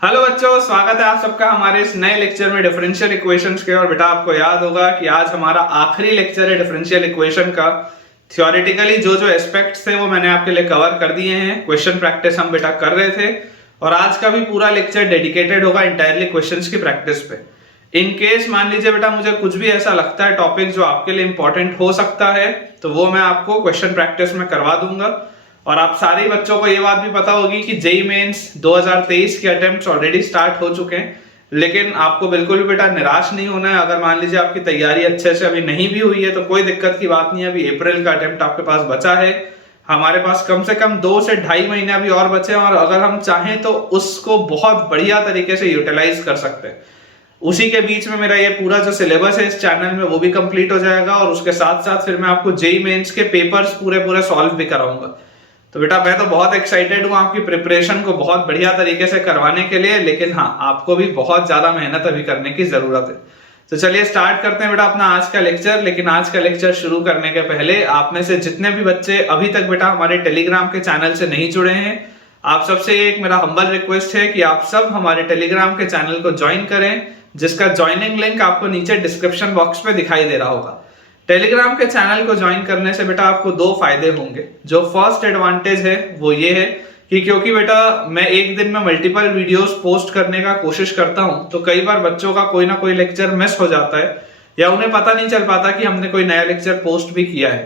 Hello बच्चों, स्वागत है आप सबका हमारे इस नए लेक्चर में डिफरेंशियल इक्वेशंस के। और बेटा आपको याद होगा कि आज हमारा आखिरी लेक्चर है डिफरेंशियल इक्वेशन का। थ्योरेटिकली जो जो एस्पेक्ट्स थे वो मैंने आपके लिए कवर कर दिए हैं। क्वेश्चन प्रैक्टिस हम बेटा कर रहे थे और आज का भी पूरा लेक्चर डेडिकेटेड होगा इंटायरली क्वेश्चंस की प्रैक्टिस पे। इन केस मान लीजिए बेटा मुझे कुछ भी ऐसा लगता है टॉपिक जो आपके लिए इंपॉर्टेंट हो सकता है तो वो मैं आपको क्वेश्चन प्रैक्टिस में करवा दूंगा। और आप सारे बच्चों को ये बात भी पता होगी कि जेई मेंस 2023 के अटेम्प्ट्स ऑलरेडी स्टार्ट हो चुके हैं, लेकिन आपको बिल्कुल भी बेटा निराश नहीं होना है। अगर मान लीजिए आपकी तैयारी अच्छे से अभी नहीं भी हुई है तो कोई दिक्कत की बात नहीं है। अभी अप्रैल का अटेम्प्ट आपके पास बचा है, हमारे पास कम से कम 2 से 2.5 महीने अभी और बचे हैं और अगर हम चाहें तो उसको बहुत बढ़िया तरीके से यूटिलाइज कर सकते हैं। उसी के बीच में मेरा ये पूरा जो सिलेबस है इस चैनल में वो भी कंप्लीट हो जाएगा और उसके साथ साथ फिर मैं आपको जेई मेंस के पेपर्स पूरे सॉल्व भी कराऊंगा। तो बेटा मैं तो बहुत एक्साइटेड हूँ आपकी प्रिपरेशन को बहुत बढ़िया तरीके से करवाने के लिए, लेकिन हाँ आपको भी बहुत ज्यादा मेहनत अभी करने की जरूरत है। तो चलिए स्टार्ट करते हैं बेटा अपना आज का लेक्चर। लेकिन आज का लेक्चर शुरू करने के पहले आप में से जितने भी बच्चे अभी तक बेटा हमारे टेलीग्राम के चैनल से नहीं जुड़े हैं, आप सबसे एक मेरा हम्बल रिक्वेस्ट है कि आप सब हमारे टेलीग्राम के चैनल को ज्वाइन करें, जिसका ज्वाइनिंग लिंक आपको नीचे डिस्क्रिप्शन बॉक्स में दिखाई दे रहा होगा। टेलीग्राम के चैनल को ज्वाइन करने से बेटा आपको 2 फायदे होंगे। जो फर्स्ट एडवांटेज है वो ये है कि क्योंकि बेटा मैं एक दिन में मल्टीपल वीडियोस पोस्ट करने का कोशिश करता हूं तो कई बार बच्चों का कोई ना कोई लेक्चर मिस हो जाता है या उन्हें पता नहीं चल पाता कि हमने कोई नया लेक्चर पोस्ट भी किया है।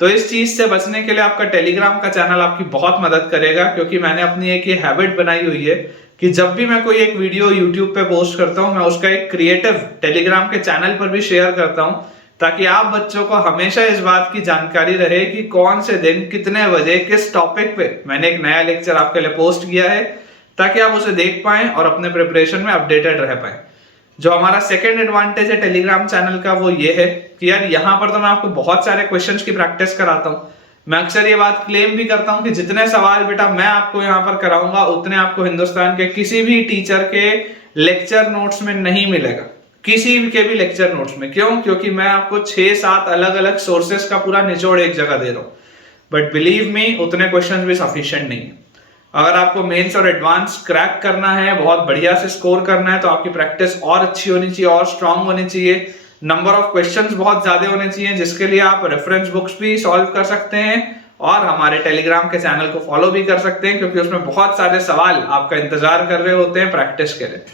तो इस चीज से बचने के लिए आपका टेलीग्राम का चैनल आपकी बहुत मदद करेगा, क्योंकि मैंने अपनी एक ये हैबिट बनाई हुई है कि जब भी मैं कोई एक वीडियो यूट्यूब पे पोस्ट करता हूं मैं उसका एक क्रिएटिव टेलीग्राम के चैनल पर भी शेयर करता हूं, ताकि आप बच्चों को हमेशा इस बात की जानकारी रहे कि कौन से दिन कितने बजे किस टॉपिक पे मैंने एक नया लेक्चर आपके लिए पोस्ट किया है, ताकि आप उसे देख पाएं और अपने प्रिपरेशन में अपडेटेड रह पाएं। जो हमारा सेकंड एडवांटेज है टेलीग्राम चैनल का वो ये है कि यार यहाँ पर तो मैं आपको बहुत सारे क्वेश्चंस की प्रैक्टिस कराता हूँ। मैं अक्सर ये बात क्लेम भी करता हूँ कि जितने सवाल बेटा मैं आपको यहाँ पर कराऊंगा उतने आपको हिंदुस्तान के किसी भी टीचर के लेक्चर नोट्स में नहीं मिलेगा, किसी के भी लेक्चर नोट्स में। क्यों? क्योंकि मैं आपको 6-7 अलग अलग सोर्सेस का पूरा निचोड़ एक जगह दे रहा हूं। बट बिलीव मी उतने क्वेश्चंस भी सफिशिएंट नहीं है। अगर आपको मेंस और एडवांस क्रैक करना है, बहुत बढ़िया से स्कोर करना है, तो आपकी प्रैक्टिस और अच्छी होनी चाहिए और स्ट्रांग होनी चाहिए। नंबर ऑफ क्वेश्चंस बहुत ज्यादा होने चाहिए, जिसके लिए आप रेफरेंस बुक्स भी सॉल्व कर सकते हैं और हमारे टेलीग्राम के चैनल को फॉलो भी कर सकते हैं, क्योंकि उसमें बहुत सारे सवाल आपका इंतजार कर रहे होते हैं प्रैक्टिस के लिए।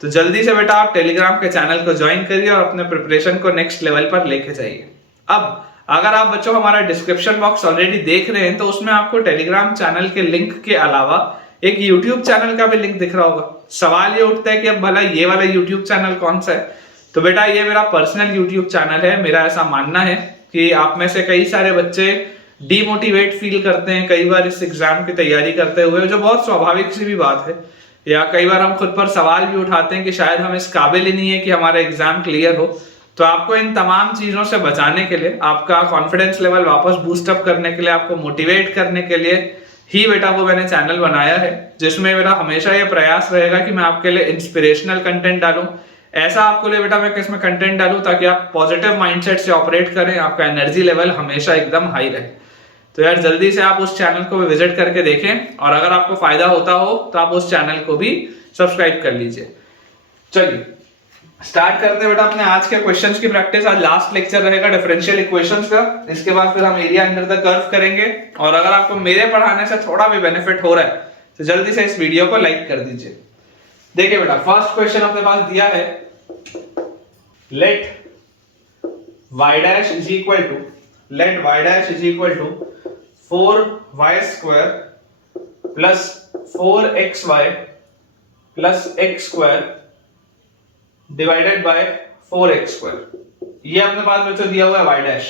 तो जल्दी से बेटा आप टेलीग्राम के चैनल को ज्वाइन करिए और अपने प्रिपरेशन को नेक्स्ट लेवल पर लेके जाइए। अब अगर आप बच्चों हमारा डिस्क्रिप्शन बॉक्स ऑलरेडी देख रहे हैं तो उसमें आपको टेलीग्राम चैनल के लिंक के अलावा एक यूट्यूब चैनल का भी लिंक दिख रहा होगा। सवाल ये उठता है कि अब भला ये वाला यूट्यूब चैनल कौन सा है? तो बेटा ये मेरा पर्सनल यूट्यूब चैनल है। मेरा ऐसा मानना है कि आप में से कई सारे बच्चे डीमोटिवेट फील करते हैं कई बार इस एग्जाम की तैयारी करते हुए, जो बहुत स्वाभाविक सी भी बात है। या कई बार हम खुद पर सवाल भी उठाते हैं कि शायद हम इस काबिल ही नहीं है कि हमारा एग्जाम क्लियर हो। तो आपको इन तमाम चीजों से बचाने के लिए, आपका कॉन्फिडेंस लेवल वापस बूस्ट अप करने के लिए, आपको मोटिवेट करने के लिए ही बेटा वो मैंने चैनल बनाया है, जिसमें मेरा हमेशा ये प्रयास रहेगा कि मैं आपके लिए इंस्पिरेशनल कंटेंट डालूं। ऐसा आपको लिए बेटा मैं किसमें कंटेंट डालूं ताकि आप पॉजिटिव माइंडसेट से ऑपरेट करें, आपका एनर्जी लेवल हमेशा एकदम हाई रहे। तो यार जल्दी से आप उस चैनल को भी विजिट करके देखें और अगर आपको फायदा होता हो तो आप उस चैनल को भी सब्सक्राइब कर लीजिए। चलिए स्टार्ट करते हैं बेटा अपने आज के क्वेश्चंस की प्रैक्टिस। आज लास्ट लेक्चर रहेगा डिफरेंशियल इक्वेशंस का, इसके बाद फिर हम एरिया अंडर द कर्व करेंगे। और अगर आपको मेरे पढ़ाने से थोड़ा भी बेनिफिट हो रहा है तो जल्दी से इस वीडियो को लाइक कर दीजिए। देखिए बेटा फर्स्ट क्वेश्चन अपने पास दिया है, late y dash is equal to 4y square plus 4xy plus x square divided by 4x square। ये अपने पास बच्चों दिया हुआ है y dash।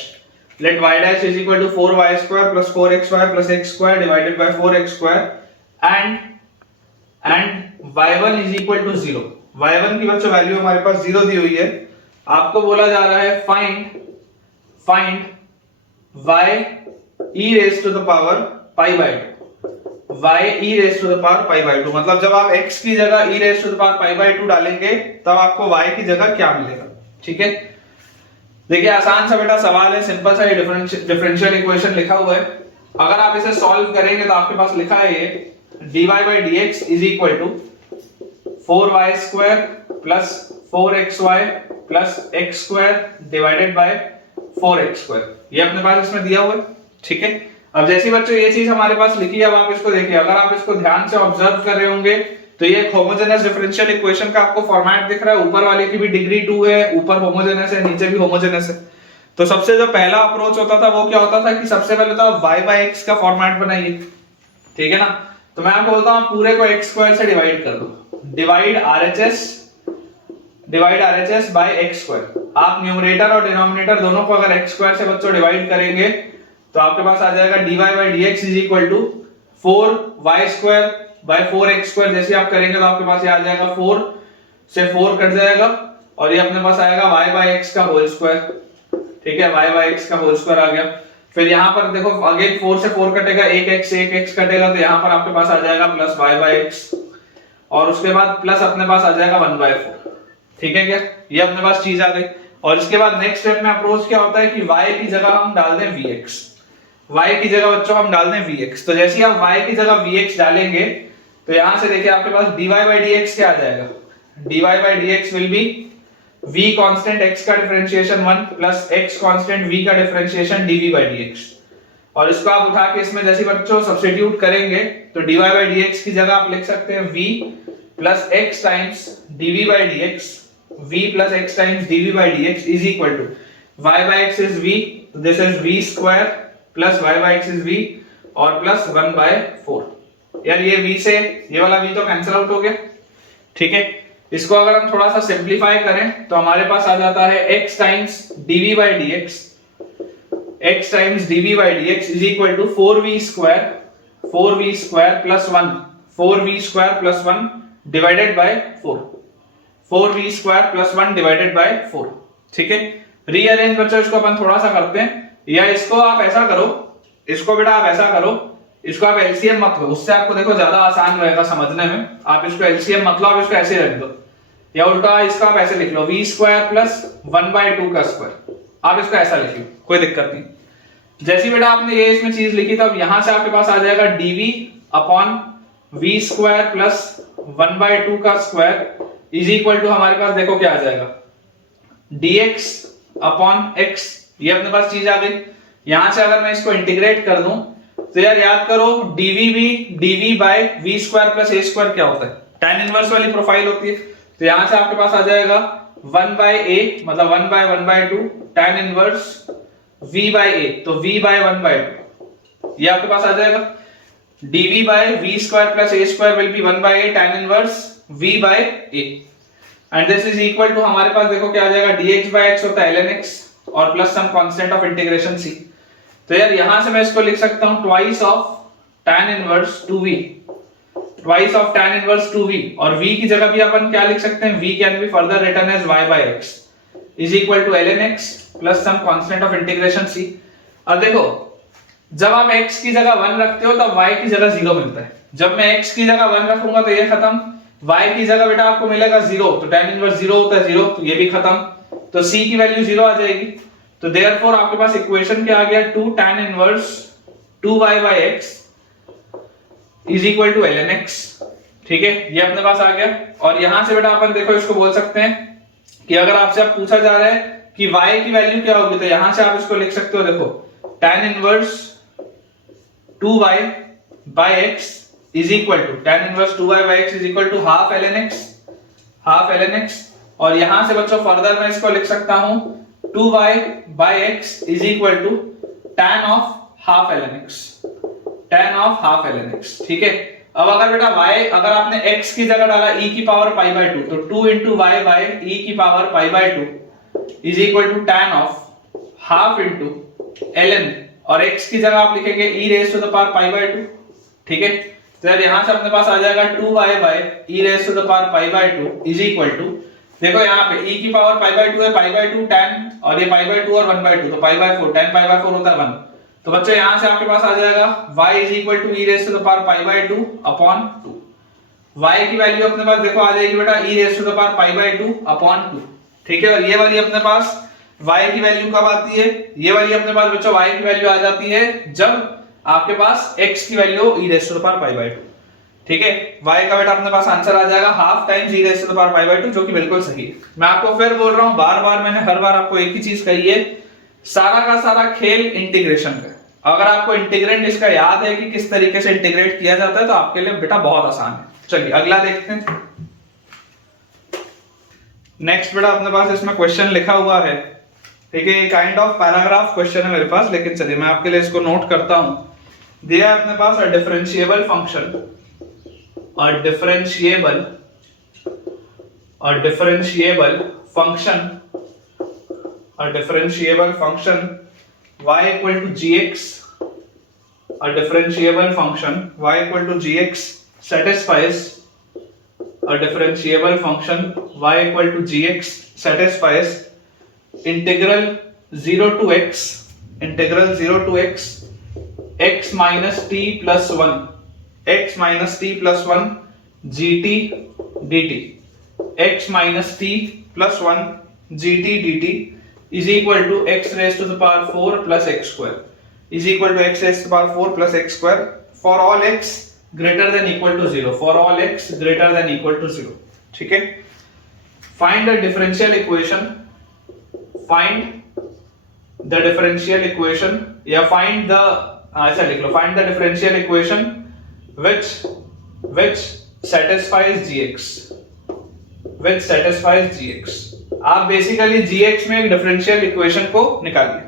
Let y dash is equal to 4y square plus 4xy plus x square divided by 4x square and y1 is equal to 0। y1 की बच्चों value हमारे पास 0 दी हुई है। आपको बोला जा रहा है find y e raised to the power pi by 2। y e raised to the power pi by 2 मतलब जब आप x की जगह e raised to the power pi by 2 डालेंगे तब आपको y की जगह क्या मिलेगा? ठीक है, देखिए आसान सा बेटा सवाल है, सिंपल सा ये डिफरेंशियल इक्वेशन लिखा हुआ है। अगर आप इसे सॉल्व करेंगे तो आपके पास लिखा है ये dy by dx is equal to 4y² plus 4xy plus x² divided by 4x²। ये अपने पास इसमें दिया हुआ है, ठीक है। अब जैसे बच्चों ये चीज हमारे पास लिखी है, अब आप इसको देखिए, अगर आप इसको ध्यान से ऑब्जर्व कर रहे होंगे तो ये होमोजेनस डिफरेंशियल इक्वेशन का आपको फॉर्मेट दिख रहा है। ऊपर वाले की भी डिग्री 2 है, ऊपर होमोजेनस है, नीचे भी होमोजेनस है। तो सबसे जो पहला अप्रोच होता था वो क्या होता था कि सबसे पहले तो आप y/x का फॉर्मेट बनाइए, ठीक है ना। तो मैं आपको बोलता हूं पूरे को x² से डिवाइड कर दो, डिवाइड RHS बाय x²। आप न्यूमरेटर और डिनोमिनेटर दोनों को अगर x² से बच्चों डिवाइड करेंगे तो आपके पास आ जाएगा dy/dx is equal to 4y² bye 4x²। जैसे आप करेंगे तो आपके पास ये आ जाएगा 4 से 4 कट जाएगा और ये अपने पास आएगा y/x का होल स्क्वायर, ठीक है, y/x का होल स्क्वायर आ गया। फिर यहाँ पर देखो अगेन 4 से 4 कटेगा, 1x कटेगा, तो यहाँ पर आपके पास आ जाएगा प्लस y/x और उसके बाद प्लस अपने पास आ जाएगा 1/4, ठीक है क्या, ये अपने पास चीज आ गई। और इसके बाद नेक्स्ट स्टेप में अप्रोच क्या होता है कि y की जगह हम डाल दें vx, y की जगह बच्चों हम डाल दें vx। तो जैसे ही आप y की जगह vx डालेंगे तो यहां से देखिए आपके पास dy/dx क्या आ जाएगा, dy/dx will be v constant x का differentiation 1 plus x constant v का डिफरेंशिएशन dv/dx। और इसको आप उठा के इसमें जैसे बच्चों सब्स्टिट्यूट करेंगे तो dy/dx की जगह आप लिख सकते हैं v plus x times dv/dx, v plus x times dv/dx is equal to y/x is v, this is v square plus y/x is v और प्लस 1/4। यार ये v से ये वाला v तो कैंसिल आउट हो गया, ठीक है। इसको अगर हम थोड़ा सा सिंपलीफाई करें तो हमारे पास आ जाता है x times dv/dx, x times dv/dx is equal to 4v square plus 1, 4v square plus 1 divided by 4, 4v square plus 1 divided by 4, ठीक है। रीअरेंज बच्चों इसको अपन थोड़ा सा करते हैं, या इसको आप ऐसा करो, इसको बेटा आप ऐसा करो, इसको आप एलसीएम मत लो, उससे आपको देखो ज्यादा आसान रहेगा समझने में। आप इसको एलसीएम मत लो, आप इसको ऐसे रख दो, या उल्टा इसका आप ऐसे लिख लो v स्क्वायर प्लस 1/2 का स्क्वायर, आप इसको ऐसा लिख लो, कोई दिक्कत नहीं। जैसी बेटा आपने ये इसमें चीज लिखी तब यहां से आपके पास आ जाएगा dv upon v square plus 1/2 का स्क्वायर इज इक्वल टू हमारे पास देखो क्या आ जाएगा dx अपॉन x, ये अपने पास चीज आ गई। यहां से अगर मैं इसको इंटीग्रेट कर दूं तो यार याद करो dv भी dv by v square plus a square क्या होता है, tan इनवर्स वाली प्रोफाइल होती है। तो यहां से आपके पास आ जाएगा 1/a मतलब 1/1/2 tan inverse v by a, तो v बाय 1/2 ये आपके पास आ जाएगा dv by v square plus a square will be 1/a tan inverse v by a and this is equal to हमारे पास देखो क्या आ जाएगा dx बाय x होता है ln x और plus some constant of integration c। तो यार यहां से मैं इसको लिख सकता हूं twice of tan inverse 2v, twice of tan inverse 2v, और v की जगह भी अपन क्या लिख सकते हैं, v can be further written as y by x is equal to ln x plus some constant of integration c। अब देखो जब आप x की जगह 1 रखते हो तब y की जगह 0 मिलता है, जब मैं x की जगह 1 रखूंगा तो ये खत्म, y की जगह बेटा आपको मिलेगा 0, तो tan इनवर्स 0 होता है 0, तो ये भी खत्म, तो c की वैल्यू 0 आ जाएगी। तो देयरफॉर आपके पास इक्वेशन क्या आ गया 2 tan inverse 2y by x is equal to ln x, ठीक है, ये अपने पास आ गया। और यहां से बेटा अपन देखो इसको बोल सकते हैं कि अगर आपसे अब पूछा जा रहा है कि y की वैल्यू क्या होगी तो यहां से आप इसको लिख सकते हो, देखो tan inverse 2y by x is equal to tan inverse 2y by x is equal to half ln x, और यहां से बच्चों फर्दर मैं इसको लिख सकता हूं 2y by x is equal to tan of half ln x, ठीक है। अब अगर बेटा y अगर आपने x की जगह डाला e की पावर पाई बाय 2, तो 2 into y बाय e की power pi by 2 is equal to tan of half into ln, और x की जगह आप लिखेंगे e raise to the power pi by 2, ठीक है। तो यार यहां से अपने पास आ जाएगा 2y by e raise to the power pi by 2 is equal to, देखो यहाँ पे e की पावर पाई बाय 2 है, पाई बाय 2 tan और ये पाई बाय 2 और 1/2, तो pi by 4, tan pi by 4 होता है 1। तो बच्चों यहां से आपके पास आ जाएगा y is equal to e raise to the power pi by 2 upon 2, y की वैल्यू अपने पास देखो आ जाएगी बेटा e raise to the power pi by 2 upon 2, ठीक है। और ये वाली अपने पास y की वैल्यू कब आती है, ये वाली अपने पास बच्चों y की वैल्यू आ जाती है जब आपके पास x की value e raise to the power pi by 2, ठीक है, y का बेटा अपने पास आंसर आ जाएगा half times e rays to the power 5/2, जो कि बिल्कुल सही है। मैं आपको फिर बोल रहा हूं, बार बार मैंने हर बार आपको एक ही चीज कही है, सारा का सारा खेल इंटीग्रेशन का। अगर आपको इंटीग्रेंड इसका याद है कि किस तरीके से इंटीग्रेट किया जाता है तो आपके लिए बेटा बहुत आसान है। चलिए अगला देखते हैं। नेक्स्ट बेटा अपने पास इसमें क्वेश्चन लिखा हुआ है, ठीक है, ये काइंड ऑफ पैराग्राफ क्वेश्चन है मेरे पास, लेकिन चलिए मैं आपके लिए इसको नोट करता हूं। दिया है अपने पास a differentiable function, a differentiable function, a differentiable function y equal to gx, a differentiable function y equal to gx satisfies, a differentiable function y equal to gx satisfies integral 0 to x x minus t plus 1 gt dt, x minus t plus 1 gt dt is equal to x raised to the power 4 plus x square, is equal to x raised to the power 4 plus x square for all x greater than equal to 0, for all x greater than equal to 0। ठीक है, find the differential equation, find the differential equation या find the ऐसा लिख लो, find the differential equation which satisfies gx, which satisfies gx। आप basically gx में एक differential equation को निकालिए।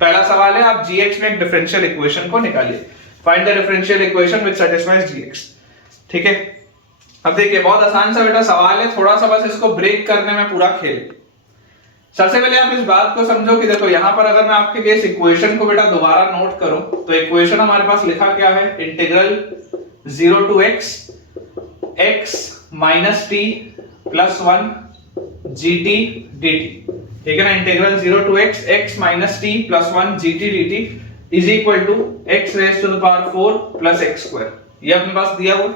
पहला सवाल है, आप gx में एक डिफरेंशियल इक्वेशन को निकालिए। Find the differential equation which satisfies gx। ठीक है, अब देखिए बहुत आसान सा बेटा सवाल है, थोड़ा सा बस इसको ब्रेक करने में पूरा खेल। सबसे पहले आप इस बात को समझो कि देखो यहां पर अगर मैं आपके लिए इस इक्वेशन को बेटा दोबारा नोट करूं तो इक्वेशन हमारे पास लिखा क्या है, integral 0 to x minus t plus 1 gt dt। ठीक है ना, integral 0 to x minus t plus 1 gt dt is equal to x raise to the power 4 plus x square, ये अपने पास दिया हुआ।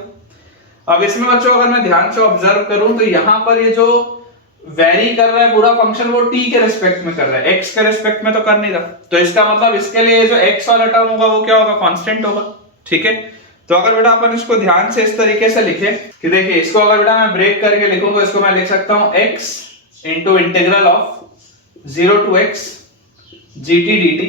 अब इसमें बच्चों अगर मैं ध्यान से ऑब्जर्व करूं तो यहां पर ये जो वेरी कर रहा है पूरा फंक्शन वो t के रिस्पेक्ट में कर रहा है, x के रिस्पेक्ट में तो कर नहीं रहा। तो इसका मतलब इसके लिए जो x वाला टर्म होगा वो क्या होगा, कांस्टेंट होगा। ठीक है, तो अगर बेटा अपन इसको ध्यान से इस तरीके से लिखे कि देखिए इसको अगर बेटा मैं ब्रेक करके लिखूं तो इसको मैं लिख सकता हूं x into integral of 0 to x gt dt।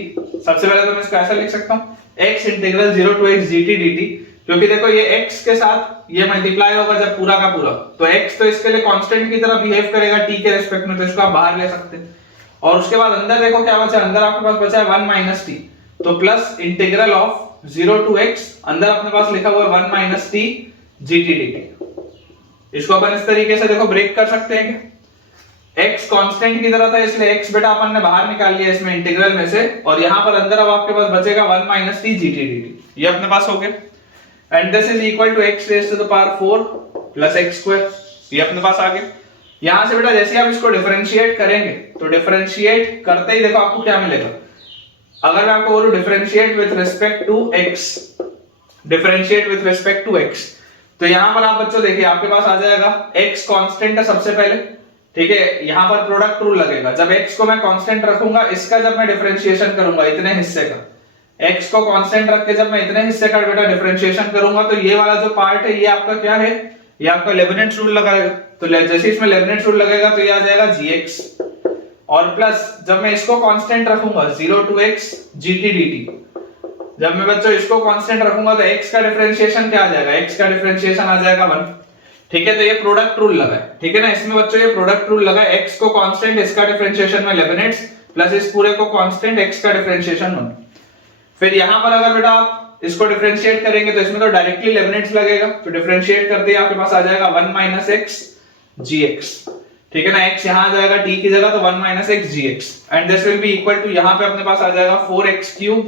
सबसे पहले तो मैं इसको ऐसा लिख सकता हूं x integral 0 to x gt dt, क्योंकि देखो ये x के साथ ये मल्टीप्लाई होगा जब पूरा का पूरा, तो x तो इसके लिए कांस्टेंट की तरह बिहेव करेगा t के रिस्पेक्ट में, तो इसको आप बाहर ले सकते हैं। और उसके बाद अंदर देखो क्या बचा, अंदर आपके पास बचा है 1 माइनस t, तो plus integral of 0 to x, अंदर अपने पास लिखा हुआ है 1 माइनस t gt dt। इसको अपन इस तरीके से देखो ब्रेक कर सकते हैं कि x कांस्टेंट की तरह था इसलिए x बेटा अपन ने बाहर निकाल लिया इसमें इंटीग्रल में से, और यहां पर अंदर अब आपके पास बचेगा 1 माइनस t gt dt, ये अपने पास हो गया। And this is equal to x raise to the power 4 plus x square, ये अपने पास आ गया। यहां से बेटा जैसे आप इसको डिफरेंशिएट करेंगे तो डिफरेंशिएट करते ही देखो आपको क्या मिलेगा। अगर मैं आपको बोलूं differentiate with respect to x, differentiate with respect to x, तो यहां पर आप बच्चों देखिए आपके पास आ जाएगा x कांस्टेंट है सबसे पहले। ठीक है, यहां पर प्रोडक्ट रूल लगेगा, जब x को मैं कांस्टेंट रखूंगा, इसका जब मैं डिफरेंशिएशन करूंगा इतने हिस्से का, x को कांस्टेंट रख के जब मैं इतने हिस्से का बेटा डिफरेंशिएशन करूंगा तो ये वाला जो पार्ट है ये आपका क्या है, ये आपका लेबनिट्ज रूल लगाएगा। तो जैसे इसमें लेबनिट्ज रूल लगेगा तो ये आ जाएगा gx, और प्लस जब मैं इसको कांस्टेंट रखूंगा 0 टू x gt dt, जब मैं बच्चों इसको कांस्टेंट रखूंगा तो x का डिफरेंशिएशन क्या आ जाएगा, x का डिफरेंशिएशन आ जाएगा 1। ठीक है, तो ये प्रोडक्ट रूल लगा है। ठीक है ना, इसमें बच्चों ये प्रोडक्ट रूल लगा है, x को कांस्टेंट, इसका डिफरेंशिएशन में लेबनिट्ज, प्लस इस पूरे को कांस्टेंट, x का डिफरेंशिएशन 1। फिर यहां पर अगर बेटा आप इसको डिफरेंशिएट करेंगे तो इसमें तो डायरेक्टली लेबनिट्ज लगेगा, तो डिफरेंशिएट करते ही आपके पास आ जाएगा 1 माइनस x gx। ठीक है ना, x यहां आ जाएगा t की जगह तो 1 minus x gx, and this will be equal to यहां पे अपने पास आ जाएगा 4x क्यूब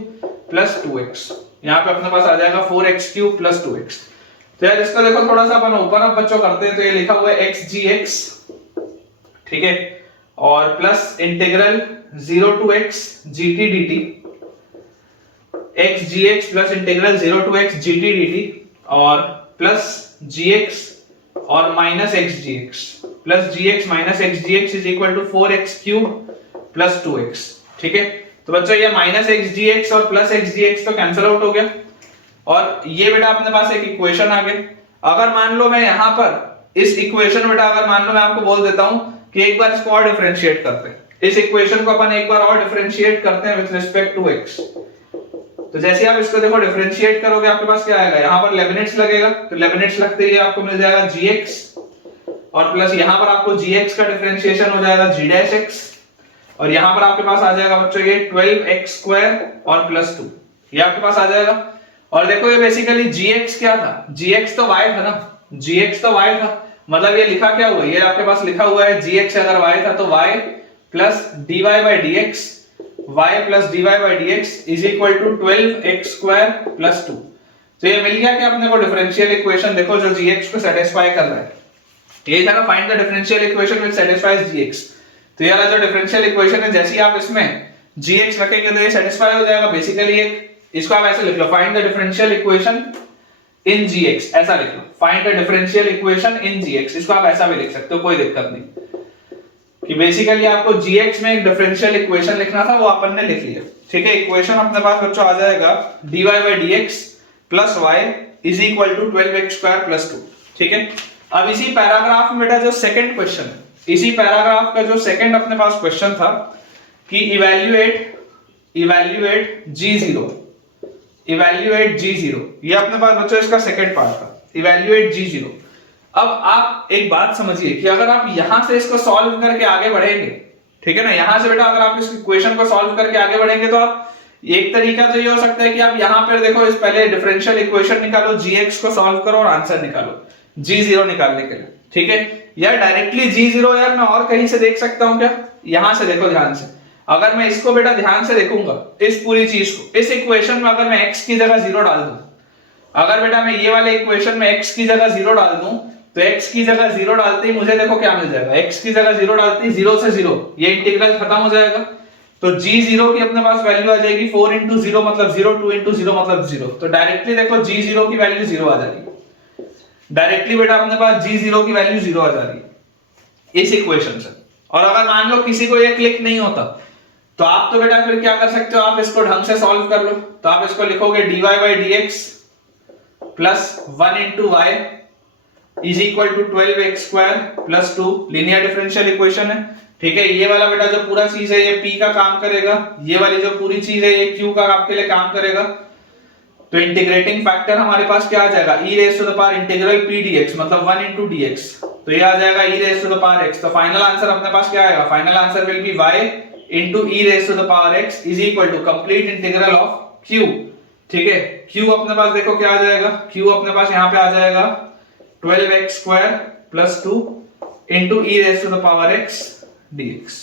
प्लस 2x, यहां पे अपने पास आ जाएगा 4x क्यूब प्लस 2x। तो यार इसको देखो थोड़ा सा अपन ओपन अप बच्चों करते हैं, तो ये लिखा हुआ है x gx, ठीक है, और plus integral 0 to x gt dt, x gx plus integral 0 to x gt dt, और प्लस gx और minus x gx, plus gx minus x gx is equal to 4x cube plus 2x। ठीक है, तो बच्चों ये minus x gx और plus x gx तो cancel out हो गया, और ये बेटा अपने पास एक इक्वेशन आ गई। अगर मान लो मैं यहां पर इस इक्वेशन बेटा अगर मान लो मैं आपको बोल देता हूं कि एक बार इसको और डिफरेंशिएट करते हैं, इस इक्वेशन को अपन एक बार और डिफरेंशिएट करते हैं विद रिस्पेक्ट टू x। तो जैसे आप इसको देखो डिफरेंशिएट करोगे आपके पास क्या आएगा, यहां पर लेबनिट्स लगेगा, तो लेबनिट्स लगते ही आपको मिल जाएगा gx और प्लस यहां पर आपको gx का डिफरेंशिएशन हो जाएगा g डैश x और यहां पर आपके पास आ जाएगा बच्चों ये 12x स्क्वायर और प्लस 2 ये आपके पास आ जाएगा। और देखो ये बेसिकली gx क्या था, gx तो y था ना, gx तो y था, मतलब ये लिखा क्या हुआ, ये आपके पास लिखा हुआ है gx अगर y था तो y plus dy by dx, y plus dy by dx is equal to 12x square plus 2। तो ये मिल गया कि अपने को डिफरेंशियल इक्वेशन देखो जो gx को सेटिस्फाई कर रहा है, यही था ना, find the differential equation which satisfies gx। तो ये वाला जो डिफरेंशियल इक्वेशन है जैसे ही आप इसमें gx रखेंगे तो ये सेटिस्फाई हो जाएगा। बेसिकली एक इसको आप ऐसे लिख लो, find the differential equation in gx, ऐसा लिख लो, find the differential equation in gx, इसको आप ऐसा भी लिख सकते हो, कोई दिक्कत नहीं कि बेसिकली आपको gx में एक डिफरेंशियल इक्वेशन लिखना था, वो अपन ने लिख लिया। ठीक है, इक्वेशन अपने पास बच्चों आ जाएगा dy by dx plus y is equal to 12x square plus 2। ठीक है, अब इसी पैराग्राफ में बेटा जो सेकंड क्वेश्चन है, इसी पैराग्राफ का जो सेकंड अपने पास क्वेश्चन था कि इवैल्यूएट g0, ये अपने पास बच्चों इसका सेकंड पार्ट था, इवैल्यूएट g0। अब आप एक बात समझिए कि अगर आप यहां से इसको सॉल्व करके आगे बढ़ेंगे, ठीक है ना, यहां से बेटा अगर आप इस इक्वेशन को सॉल्व करके आगे बढ़ेंगे तो आप एक तरीका तो ये हो सकता है कि आप यहां पर देखो इस पहले डिफरेंशियल इक्वेशन निकालो, gx को सॉल्व करो और आंसर निकालो g0 निकालने के लिए। ठीक है, या डायरेक्टली g0 यार मैं और कहीं से देख सकता हूं क्या, यहां से देखो ध्यान से, अगर मैं इसको बेटा ध्यान से देखूंगा इस पूरी चीज को, इस इक्वेशन में अगर मैं x की जगह 0 डाल दूं, अगर बेटा मैं ये वाले इक्वेशन में x की जगह 0 डाल दूं तो x की जगह 0 डालते ही मुझे देखो क्या मिल जाएगा, x की जगह 0 डालते ही 0 से 0 ये इंटीग्रल खत्म हो जाएगा, तो g0 की अपने पास वैल्यू आ जाएगी 4 into 0 मतलब 0, 2 into 0 मतलब 0, तो डायरेक्टली देखो g0 की वैल्यू 0 आ जाएगी, डायरेक्टली बेटा अपने पास g0 की वैल्यू 0 आ जा रही है इस इक्वेशन से। और अगर मान लो किसी को ये क्लिक नहीं होता तो आप तो बेटा फिर क्या कर सकते हो, आप इसको ढंग से सॉल्व कर लो, तो आप इसको लिखोगे dy by dx plus 1 into y is equal to 12x square plus 2, linear differential equation है। ठीक है, ये वाला बेटा जो पूरा चीज है ये p का काम करेगा, ये वाली जो पूरी चीज है ये q का आपके लिए काम करेगा, तो इंटीग्रेटिंग फैक्टर हमारे पास क्या आ जाएगा, e rays to the power integral p dx मतलब 1 into dx, तो ये आ जाएगा e rays to the power x। तो फाइनल आंसर अपने पास क्या आएगा, final answer will be y into e rays to the power x is equal to complete integral of q। ठीक है, q अपने पास देखो क्या आ जाएगा, q अपने पास यहाँ पे आ जाएगा 12x square plus 2 into e rays to the power x dx।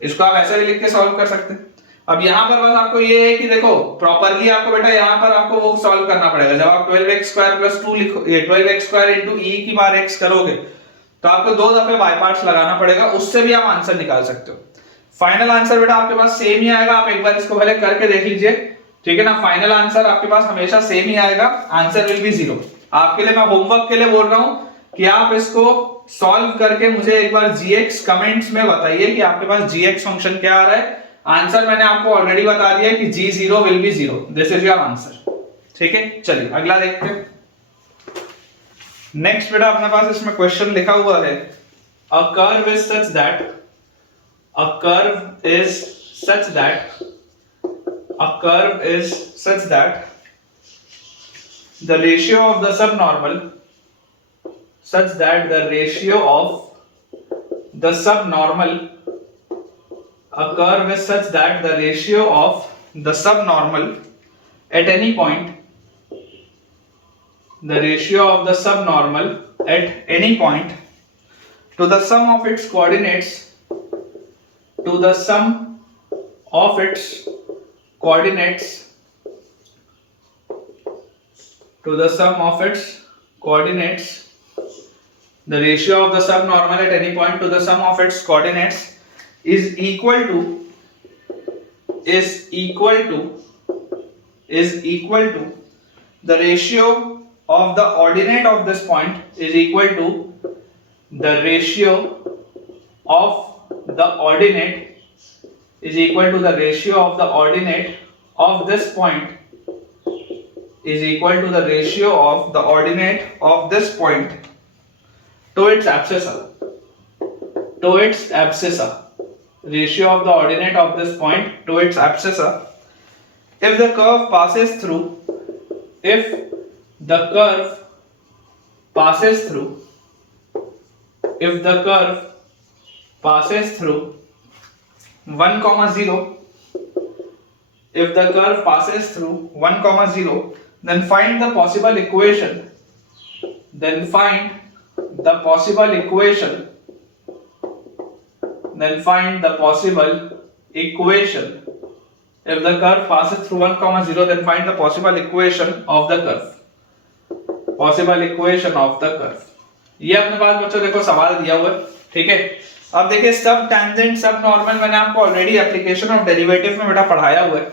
इसको आप ऐसे भी लिख के सॉल्व कर सकते हैं। अब यहां पर बस आपको ये है कि देखो प्रॉपरली आपको बेटा यहां पर आपको वो सॉल्व करना पड़ेगा, जब आप 12x स्क्वायर प्लस 2 लिखो, ये 12x स्क्वायर इनटू e की पावर x करोगे तो आपको दो दफे बाय पार्ट्स लगाना पड़ेगा, उससे भी आप आंसर निकाल सकते हो। फाइनल आंसर बेटा आपके पास सेम ही आएगा, आप एक बार इसको पहले करके देख लीजिए, ठीक है ना, फाइनल आंसर आपके पास हमेशा सेम ही आएगा, आंसर विल बी 0। आपके लिए मैं होमवर्क के लिए बोल रहा हूं कि आप इसको सॉल्व करके मुझे एक बार gx कमेंट्स में बताइए कि आपके पास gx फंक्शन क्या आ रहा है। आंसर मैंने आपको ऑलरेडी बता दिया कि g0 will be 0, this is your answer. ठीक है, चलिए अगला देखते हैं। नेक्स्ट बेटा अपने पास इसमें क्वेश्चन लिखा हुआ है, अ curve is such that, a curve is such that, a curve is such that the ratio of the subnormal, such that the ratio of the subnormal, a curve is such that the ratio of the subnormal at any point, the ratio of the subnormal at any point to the sum of its coordinates, to the sum of its coordinates, to the sum of its coordinates, the ratio of the subnormal at any point to the sum of its coordinates is equal to the ratio of the ordinate of this point is equal to the ratio of the ordinate is equal to the ratio of the ordinate of this point is equal to the ratio of the ordinate of this point to its abscissa. To its abscissa. Ratio of the ordinate of this point to its abscissa. If the curve passes through, if the curve passes through, if the curve passes through 1, 0, if the curve passes through 1, 0, then find the possible equation. Then find the possible equation. Then find the possible equation. If the curve passes through 1, 0, then find the possible equation of the curve. Possible equation of the curve. ये अपने पास बच्चों देखो सवाल दिया हुआ है, ठीक है। अब देखिए सब टेंजेंट सब नॉर्मल मैंने आपको ऑलरेडी एप्लीकेशन ऑफ डेरिवेटिव में बेटा पढ़ाया हुआ है।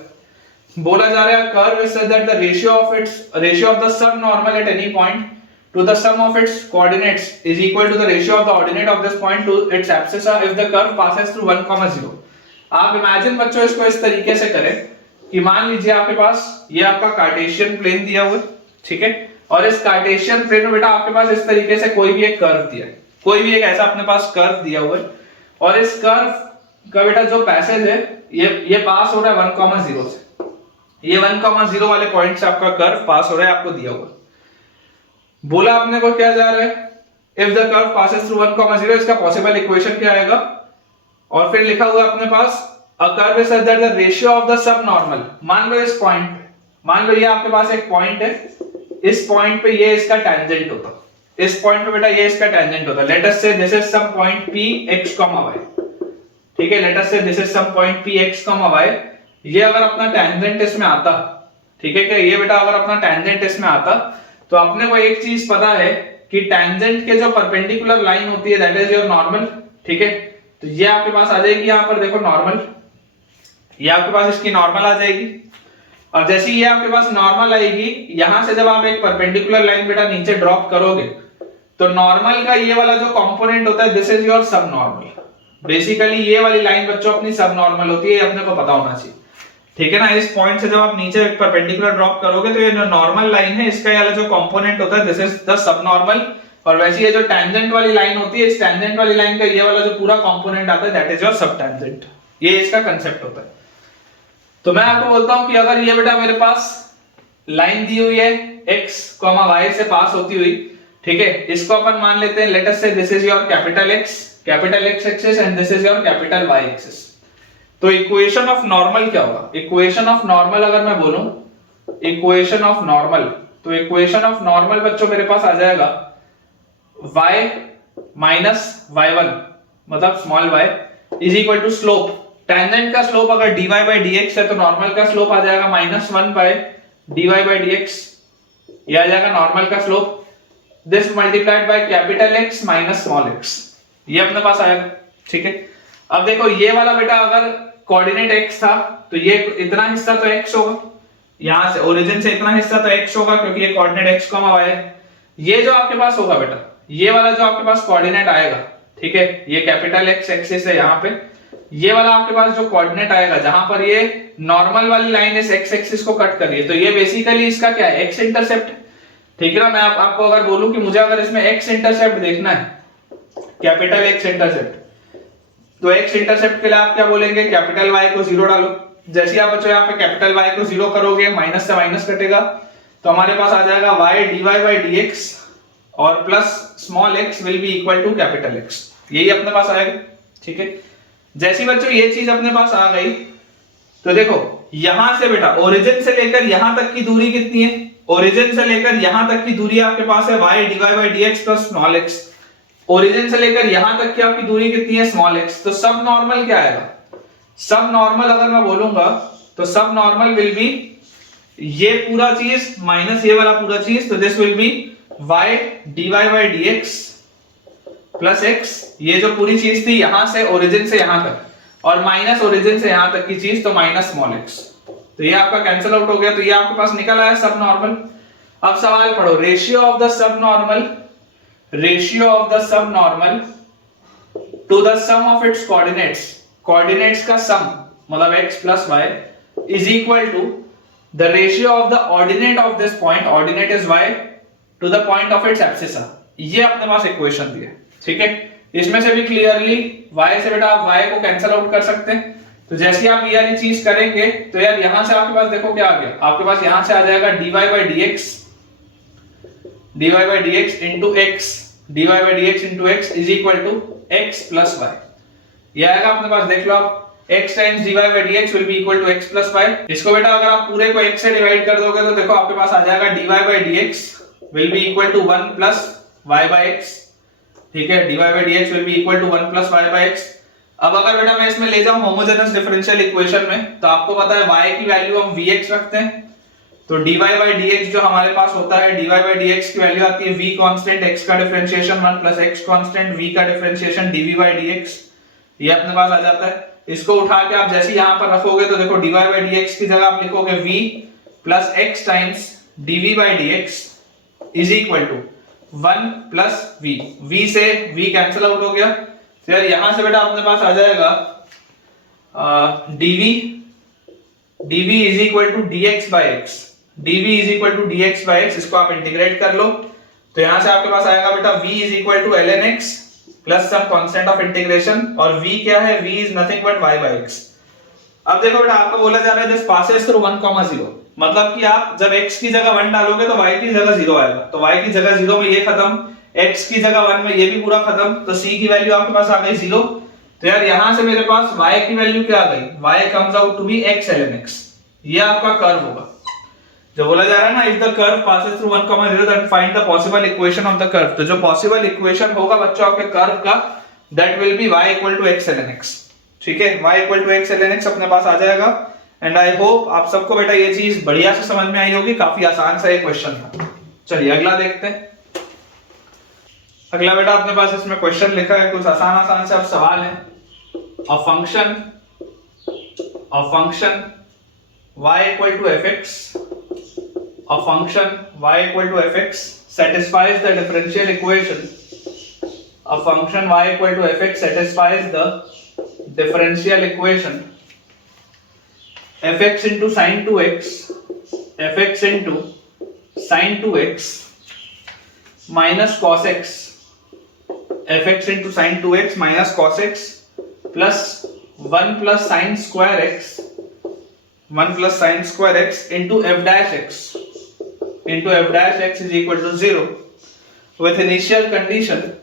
बोला जा रहा है curve is such that the ratio of the सब normal at any point to the sum of its coordinates is equal to the ratio of the ordinate of this point to its abscissa if the curve passes through 1, 0। आप imagine बच्चों इसको इस तरीके से करें कि मान लीजिए आपके पास ये आपका कार्टेशियन प्लेन दिया हुआ है, ठीक है, और इस कार्टेशियन प्लेन में बेटा आपके पास इस तरीके से कोई भी एक कर्व दिया है, कोई भी एक ऐसा अपने पास कर्व दिया हुआ है, और इस कर्व का बेटा जो पैसेज है ये पास हो रहा है 1, 0 से। ये 1, 0 वाले पॉइंट से आपका कर्व पास हो रहा है, आपको दिया हुआ। बोला अपने को क्या जा रहा है, if the curve passes through 1, 0, इसका पॉसिबल इक्वेशन क्या आएगा, और फिर लिखा हुआ अपने पास a curve is such that the ratio of the सब नॉर्मल। मान लो इस पॉइंट पे, मान लो ये आपके पास एक पॉइंट है, इस पॉइंट पे ये इसका टेंजेंट होता, इस पॉइंट पे बेटा ये इसका टेंजेंट होता। Let us say this is some point p x, y, ठीक है, let us say this is some point p x, y। ये अगर अपना टेंजेंट इसमें आता, ठीक है, क्या ये बेटा अगर अपना टेंजेंट इसमें आता, तो अपने को एक चीज पता है कि टेंजेंट के जो परपेंडिकुलर लाइन होती है दैट इज योर नॉर्मल, ठीक है। तो ये आपके पास आ जाएगी, यहां पर देखो नॉर्मल, ये आपके पास इसकी नॉर्मल आ जाएगी, और जैसे ये आपके पास नॉर्मल आएगी, यहां से जब आप एक परपेंडिकुलर लाइन बेटा नीचे ड्रॉप करोगे, तो नॉर्मल का ये वाला जो कंपोनेंट होता है दिस इज योर सब नॉर्मल। बेसिकली ये वाली लाइन बच्चों अपनी सब नॉर्मल होती है, अपने को पता होना चाहिए, ठीक है ना। इस पॉइंट से जब आप नीचे एक परपेंडिकुलर ड्रॉप करोगे तो ये जो नॉर्मल लाइन है इसका ये वाला जो कंपोनेंट होता है this is the sub normal, और वैसे ये जो टेंजेंट वाली लाइन होती है, इस टेंजेंट वाली लाइन का ये वाला जो पूरा कंपोनेंट आता है दैट इज योर सब टेंजेंट। ये इसका कांसेप्ट होता है। तो मैं आपको बोलता हूं कि अगर ये बेटा मेरे पास लाइन दी हुई है x, y से पास होती हुई, ठीक है, इसको अपन मान लेते हैं, let us say this is your capital X axis and this is your capital Y axis. तो इक्वेशन ऑफ नॉर्मल क्या होगा, इक्वेशन ऑफ नॉर्मल अगर मैं बोलूं, इक्वेशन ऑफ नॉर्मल, तो इक्वेशन ऑफ नॉर्मल बच्चों मेरे पास आ जाएगा y माइनस y1 मतलब small y is equal to slope. Tangent का स्लोप अगर dy by dx है तो नॉर्मल का स्लोप आ जाएगा -1 by dy by dx, ये आ जाएगा नॉर्मल का slope. This multiplied by capital X minus small x, ये अपने पास आएगा, ठीक है। अब देखो ये वाला बेटा अगर कोऑर्डिनेट x था तो ये इतना हिस्सा तो x होगा, यहां से ओरिजिन से इतना हिस्सा तो x होगा क्योंकि ये कोऑर्डिनेट x, y है। ये जो आपके पास होगा बेटा, ये वाला जो आपके पास कोऑर्डिनेट आएगा, ठीक है, ये कैपिटल X एक्सिस है यहाँ पे, ये वाला आपके पास जो कोऑर्डिनेट आएगा जहां पर ये नॉर्मल वाली लाइन इस x एक्सिस को कट कर रही है, तो ये बेसिकली इसका क्या है, x इंटरसेप्ट, ठीक है ना। मैं आपको अगर बोलूं कि मुझे अगर इसमें x इंटरसेप्ट देखना है, कैपिटल X इंटरसेप्ट, तो x इंटरसेप्ट के लिए आप क्या बोलेंगे, कैपिटल Y को 0 डालो। जैसे आप बच्चों यहाँ पे कैपिटल Y को 0 करोगे, माइनस से माइनस कटेगा, तो हमारे पास आ जाएगा y dy by dx और plus small x will be equal to capital X, यही अपने पास आएगा, ठीक है। जैसी बच्चों ये चीज अपने पास आ गई, तो देखो यहां से बेटा ओरिजिन से लेकर यहां तक की दूरी कितनी है, ओरिजिन से लेकर यहां तक की दूरी आपके पास है y dy by dx plus small x। Origin से लेकर यहां तक की आपकी दूरी कितनी है, स्मॉल x। तो सब नॉर्मल क्या आएगा, सब नॉर्मल अगर मैं बोलूंगा तो सब नॉर्मल विल बी ये पूरा चीज माइनस ये वाला पूरा चीज, तो this will be y dy by dx plus x, ये जो पूरी चीज थी यहां से ओरिजिन से यहां तक, और माइनस ओरिजिन से यहां तक की चीज तो माइनस स्मॉल x। तो ये आपका कैंसिल आउट हो गया, तो ये आपके पास निकल आया सब नॉर्मल। अब सवाल पढ़ो, रेशियो ऑफ द सब नॉर्मल, रेशियो ऑफ द सब normal to the sum of its coordinates, coordinates का सम मतलब x plus y is equal to the ratio of the ordinate of this point, ordinate is y, to the point of its abscissa. ये अपने पास equation दी है, ठीक है। इसमें से भी क्लियरली y से बेटा आप y को कैंसिल आउट कर सकते हैं। तो जैसे आप ये वाली चीज करेंगे तो यार यहां से आपके पास देखो क्या आ गया, आपके पास यहां से आ जाएगा dy by dx into x, dy by dx into x is equal to x plus y। ये आएगा अपने पास, देख लो आप, x times dy by dx will be equal to x plus y। इसको बेटा अगर आप पूरे को x से डिवाइड कर दोगे तो देखो आपके पास आ जाएगा dy by dx will be equal to 1 plus y by x, ठीक है। dy by dx will be equal to 1 plus y by x। अब अगर बेटा मैं इसमें ले जाऊं होमोजेनस डिफरेंशियल इक्वेशन में, तो आपको पता है y की वैल्यू हम vx रखते हैं, तो dy by dx जो हमारे पास होता है, dy by dx की वैल्यू आती है v कांस्टेंट, x का differentiation 1 plus x constant v का डिफरेंशिएशन dv by dx, ये अपने पास आ जाता है। इसको उठा के आप जैसे यहां पर रखोगे तो देखो dy by dx की जगह आप लिखोगे v plus x times dv by dx is equal to 1 plus v, v से v कैंसिल आउट हो गया, तो यार यहां से बेटा अपने पास आ जाएगा dv is equal to dx by x, dv is equal to dx by x। इसको आप इंटीग्रेट कर लो तो यहां से आपके पास आएगा बेटा v is equal to ln x plus some constant of integration, और v क्या है, v is nothing but y by x। अब देखो बेटा आपको बोला जा रहा है दिस पासेस थ्रू 1, 0, मतलब कि आप जब x की जगह 1 डालोगे तो y की जगह 0 आएगा, तो y की जगह 0 में ये खत्म, x की जगह 1 में ये भी पूरा खत्म, तो c की वैल्यू आपके पास आ गई 0। तो यार यहां से मेरे पास y की वैल्यू क्या आ गई, y comes out to be x ln x। ये आपका कर्व होगा जो बोला जा रहा है ना, if the curve passes through 1, 0 then find the possible equation of the curve. तो जो पॉसिबल इक्वेशन होगा बच्चों आपके कर्व का, that will be y equal to x ln x, ठीक है। y equal to x ln x अपने पास आ जाएगा। एंड आई होप आप सबको बेटा ये चीज बढ़िया से समझ में आई होगी, काफी आसान सा ये क्वेश्चन था। चलिए अगला देखते हैं। अगला बेटा अपने पास इसमें क्वेश्चन लिखा है, कुछ आसान से अब सवाल है। A function y equal to fx, a function y equal to fx satisfies the differential equation, a function y equal to fx satisfies the differential equation fx into sin 2x, fx into sin 2x minus cos x, fx into sin 2x minus cos x plus 1 plus sin square x, 1 plus sin square x into f dash x, into f dash x is equal to 0 with initial condition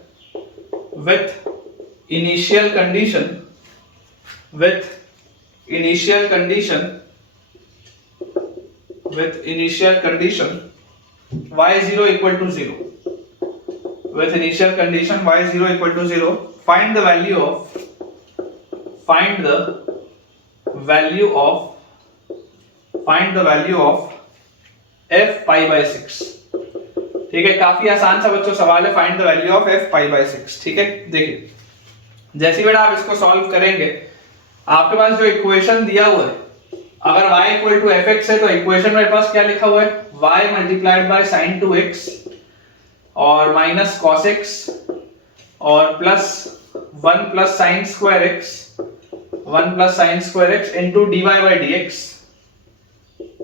y0 equal to 0, with initial condition y0 equal to 0, find the value of f pi by 6, ठीक है। काफी आसान सा बच्चों सवाल है, find the value of f pi by 6, ठीक है। देखिए जैसे बेटा आप इसको सॉल्व करेंगे, आपके पास जो इक्वेशन दिया हुआ है, अगर y इक्वल टू fx है तो इक्वेशन मेरे पास क्या लिखा हुआ है, y multiplied by sin 2x और माइनस cos x और plus 1 plus sin square x, 1 plus sin square x into dy by dx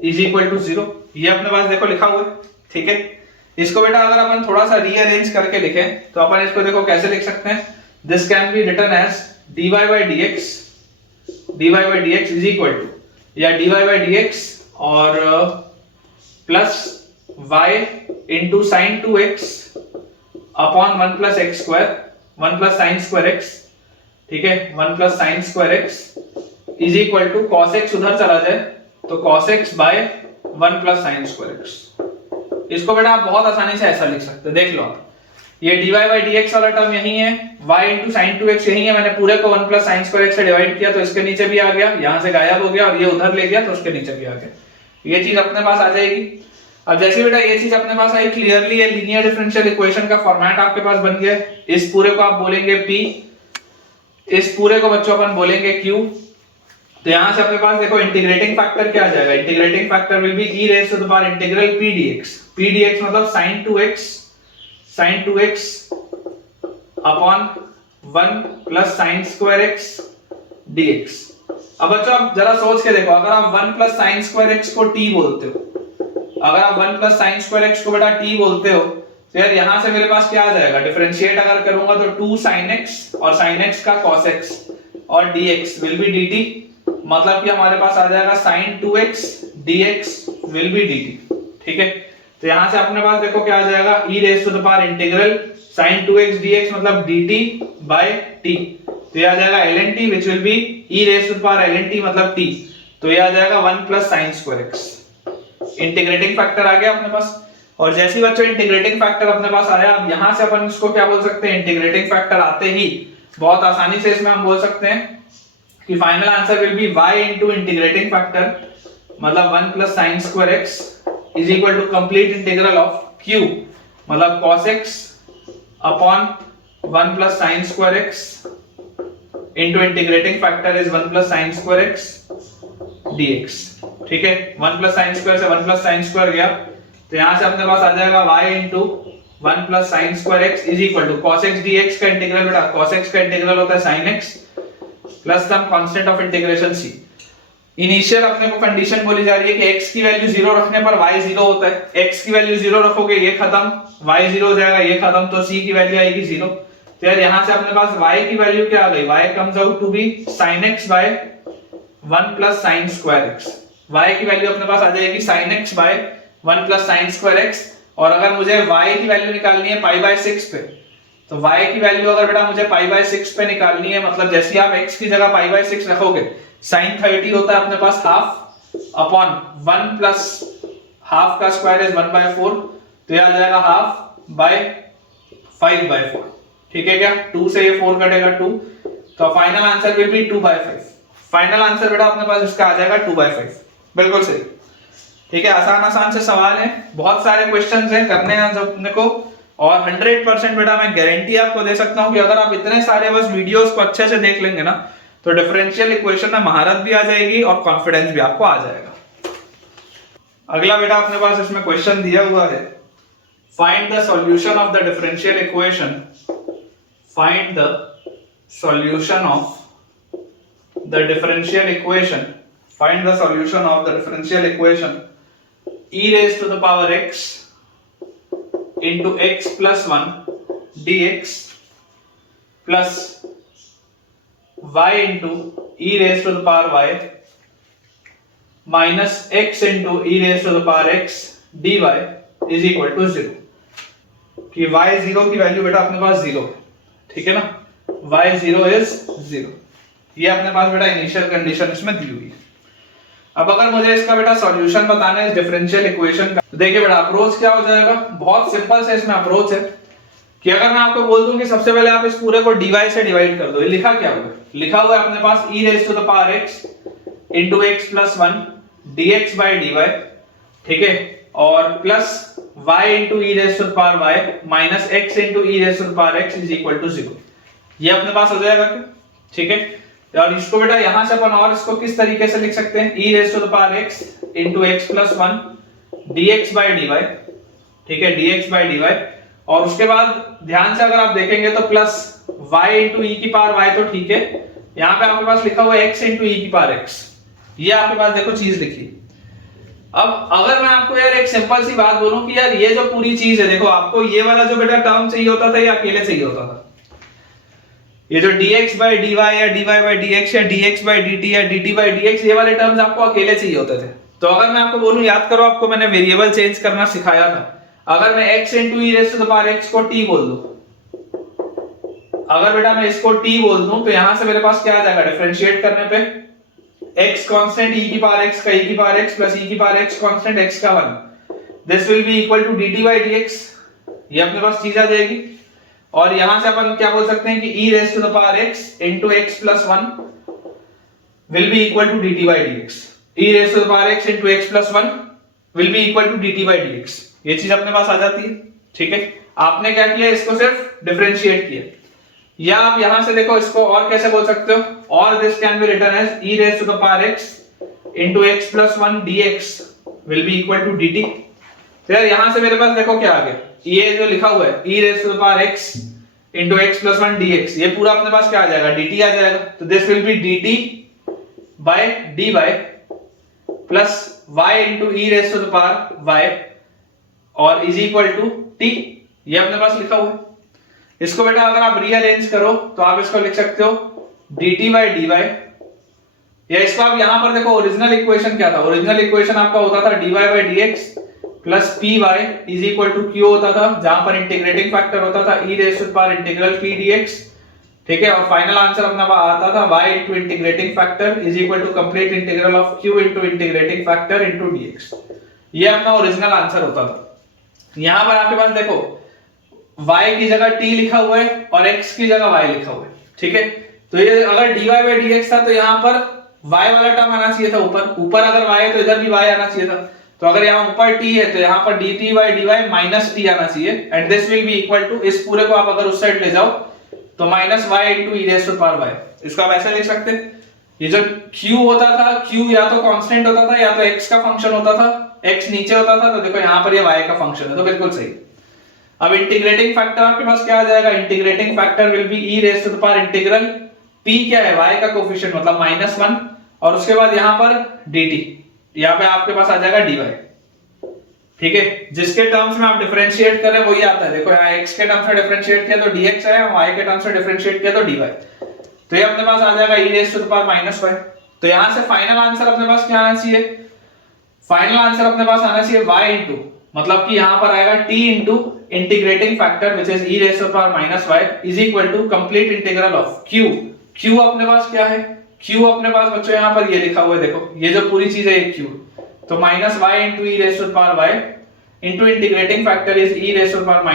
is equal to 0। ये अपने पास देखो लिखा हुआ है, ठीक है। इसको बेटा अगर अपन थोड़ा सा रीअरेंज करके लिखें तो अपन इसको देखो कैसे लिख सकते हैं, this can be written as dy by dx is equal to, या dy by dx और plus y into sin 2x upon 1 plus x square, 1 plus sin square x, ठीक है, 1 plus sin square x is equal to cos x उधर चला जाए तो cos x by 1 plus sin square x। इसको बेटा आप बहुत आसानी से ऐसा लिख सकते हैं, देख लो आप, ये dy by dx वाला टर्म यही है, y into sin 2x यही है, मैंने पूरे को 1 plus sin square x से डिवाइड किया तो इसके नीचे भी आ गया, यहां से गायब हो गया, और ये उधर ले गया तो उसके नीचे भी आ गया, ये चीज अपने पास आ जाएगी। अब जैसे बेटा ये चीज अपने पास आई, क्लियरली ये लीनियर डिफरेंशियल इक्वेशन का फॉर्मेट आपके पास बन गया। इस पूरे को आप बोलेंगे p, इस पूरे को बच्चों अपन बोलेंगे q। तो यहां से अपने पास देखो इंटीग्रेटिंग फैक्टर क्या आ जाएगा, integrating factor will be e raised to the power integral p dx मतलब sin 2x upon 1 plus sin square x dx। अब बच्चों आप जरा सोच के देखो, अगर आप 1 प्लस साइन स्क्वायर एक्स को t बोलते हो, अगर आप 1 प्लस साइन स्क्वायर एक्स को बेटा t बोलते हो, तो यार यहां से मेरे पास क्या आ जाएगा, डिफरेंशिएट अगर करूंगा तो 2 sin x और sin x का cos x और dx will be dt, मतलब कि हमारे पास आ जाएगा sin 2x dx will be dt। ठीक है, तो यहां से अपने पास देखो क्या आ जाएगा, e rays to the power integral sin 2x dx मतलब dt by t, तो ये आ जाएगा ln t which will be e rays to the power ln t मतलब t, तो ये आ जाएगा 1 plus sin square x। Integrating factor आ गया अपने पास, और जैसे ही बच्चों इंटीग्रेटिंग फैक्टर अपने पास आया, अब यहां से अपन इसको क्या बोल सकते हैं, इंटीग्रेटिंग फैक्टर आते ही बहुत आसानी से इसमें हम बोल सकते हैं कि final answer will be y into integrating factor मतलब 1 plus sin square x is equal to complete integral of q मतलब cos x upon 1 plus sin square x into integrating factor is 1 plus sin square x dx। ठीक है, 1 plus sin square से 1 plus sin square गया, तो यहां से अपने पास आ जाएगा y into 1 plus sin square x is equal to cos x dx का इंटीग्रल, बेटा cos x का इंटीग्रल होता है sin x plus some constant of integration c। Initial अपने को कंडीशन बोली जा रही है कि x की वैल्यू 0 रखने पर y 0 होता है, x की वैल्यू 0 रखोगे ये खत्म, y 0 हो जाएगा ये खत्म, तो c की वैल्यू आएगी 0। तो यार यहां से अपने पास y की वैल्यू क्या आ गई, y comes out to be sin x by 1 plus sin square x, y की वैल्यू अपने पास आ जाएगी sin x by 1 plus sin square x, और अगर मुझे y की वैल्यू निकालनी है पाई बाय 6 पे, तो y की वैल्यू अगर बेटा मुझे पाई बाय 6 पे निकालनी है, मतलब जैसे आप x की जगह पाई बाय 6 रखोगे, sin 30 होता है अपने पास हाफ अपॉन 1 प्लस हाफ का स्क्वायर इज 1 बाय 4, तो ये आ जाएगा हाफ बाय 5 बाय 4। ठीक है क्या, 2 से ये 4 कटेगा 2, तो final answer will be 2 by 5। Final answer बेटा अपने पास इसका आ जाएगा 2 बाय 5, बिल्कुल सही। ठीक है, आसान आसान से सवाल है, बहुत सारे क्वेश्चंस हैं करने हैं अपने को, और 100% बेटा मैं गारंटी आपको दे सकता हूं कि अगर आप इतने सारे बस वीडियोस को अच्छे से देख लेंगे ना, तो डिफरेंशियल इक्वेशन में महारत भी आ जाएगी और कॉन्फिडेंस भी आपको आ जाएगा। अगला बेटा अपने पास इसमें क्वेश्चन दिया हुआ है, find the solution of the differential equation, find the solution of the differential equation, find the solution of the differential equation e raised to the power x into x plus 1 dx plus y into e raised to the power y minus x into e raised to the power x dy is equal to 0। कि y 0 की value बेटा अपने पास 0, ठीक है ना, y 0 is 0, ये अपने पास बेटा इनिशियल कंडीशन इसमें दी हुई है। अब अगर मुझे इसका बेटा सॉल्यूशन बताना है इस डिफरेंशियल इक्वेशन का, तो देखिए बेटा अप्रोच क्या हो जाएगा, बहुत सिंपल से इसमें अप्रोच है कि अगर मैं आपको बोल दूं कि सबसे पहले आप इस पूरे को dy से डिवाइड कर दो, ये लिखा क्या हुआ है, लिखा हुआ है अपने पास e raised to the power x into x plus 1 dx by dy, ठीक है, और plus y into e raised to the power y minus x into e raised to the power x is equal to 0, ये अपने पास हो जाएगा क्या, ठीक है। और इसको बेटा यहां से अपन और इसको किस तरीके से लिख सकते हैं, e raised to the power x into x plus 1 dx by dy, ठीक है, dx by dy, और उसके बाद ध्यान से अगर आप देखेंगे तो प्लस y into e की पावर y, तो ठीक है, यहाँ पे आपके पास लिखा हुआ है x into e की पावर x, ये आपके पास देखो चीज लिखी। अब अगर मैं आपको यार एक सिंपल सी बात बोलूं कि यार ये जो पूरी चीज है, देखो आपको ये वाला जो बेटा टर्म चाहिए होता था, ये अकेले चाहिए होता था, ये जो dx by dy या dy by dx या dx by dt या dt by dx, ये वाले टर्म्स आपको अकेले चाहिए होते थे। तो अगर मैं आपको बोलूं, याद करो आपको मैंने वेरिएबल चेंज करना सिखाया था, अगर मैं x into e raised to the power x को t बोल दूं, अगर बेटा मैं इसको t बोल दूं, तो यहां से मेरे पास क्या आ जाएगा, डिफरेंशिएट करने पे x कांस्टेंट e की पावर x का e की पावर x प्लस e की पावर x कांस्टेंट x का 1, this will be equal to dt by dx, ये अपने पास चीज आ जाएगी। और यहां से अपन क्या बोल सकते हैं कि e raised to the power x into x plus 1 will be equal to dt by dx, e raised to the power x into x plus 1 will be equal to dt by dx, ये चीज अपने पास आ जाती है, ठीक है। आपने क्या किया, इसको सिर्फ डिफरेंशिएट किया, या आप यहां से देखो इसको और कैसे बोल सकते हो, और this can be written as e raised to the power x into x plus 1 dx will be equal to dt। तो यार यहां से मेरे पास देखो क्या आ गया, ये जो लिखा हुआ है e raised to the power x into x plus 1 dx, ये पूरा अपने पास क्या आ जाएगा, dt आ जाएगा, तो this will be dt by D Y plus Y into E raise to the power Y और इज इक्वल टू टी, ये अपने पास लिखा हुआ है। इसको बेटा अगर आप रीअरेंज करो तो आप इसको लिख सकते हो dt बाय dy, या इसको आप यहां पर देखो ओरिजिनल इक्वेशन क्या था, ओरिजिनल इक्वेशन आपका होता था dy by dx plus py is equal to q होता था, जहां पर इंटीग्रेटिंग फैक्टर होता था e rays to the power integral p dx, ठीक है। और फाइनल आंसर अपना आता था y into integrating factor is equal to complete integral of q into integrating factor into dx, ये अपना ओरिजिनल आंसर होता था। यहां पर आपके पास देखो y की जगह t लिखा हुआ है और x की जगह y लिखा हुआ है, ठीक है। तो ये अगर dy बाय dx था तो यहां पर y वाला टर्म आना चाहिए था ऊपर, ऊपर अगर y है तो इधर भी y आना चाहिए था। तो अगर यहां ऊपर t है तो यहां पर dt by dy minus t आना चाहिए, and this will be equal to, इस पूरे को आप अगर उस साइड ले जाओ तो minus y into e rays to the power y। इसको आप ऐसे लिख सकते हैं, ये जो q होता था, q या तो कांस्टेंट होता था या तो x का फंक्शन होता था, x नीचे होता था, तो देखो यहां पर ये y का फंक्शन है, तो बिल्कुल सही। अब इंटीग्रेटिंग फैक्टर आपके पास क्या आ जाएगा, integrating factor will be e rays to the power integral p क्या है, y का कोफिशिएंट मतलब -1, और उसके बाद यहां पर dt, यहां पे आपके पास आ जाएगा dy, ठीक है। जिसके टर्म्स में आप डिफरेंशिएट कर रहे हैं वही आता है, देखो यहां x के टर्म्स में डिफरेंशिएट किया तो dx है, y के टर्म्स में डिफरेंशिएट किया तो dy, तो ये अपने पास आ जाएगा e rays to the power -y। तो यहां से फाइनल आंसर अपने पास क्या आना चाहिए, फाइनल आंसर अपने पास आना चाहिए y इनटू, मतलब कि यहां पर आएगा t into integrating factor which is e rays to the power -y is equal to complete integral of q, q अपने पास क्या है, q अपने पास बच्चों यहां पर ये लिखा हुआ है, देखो ये जो पूरी चीज है ये q, तो -y into e rays to the power y into integrating factor is e rays to the power -y,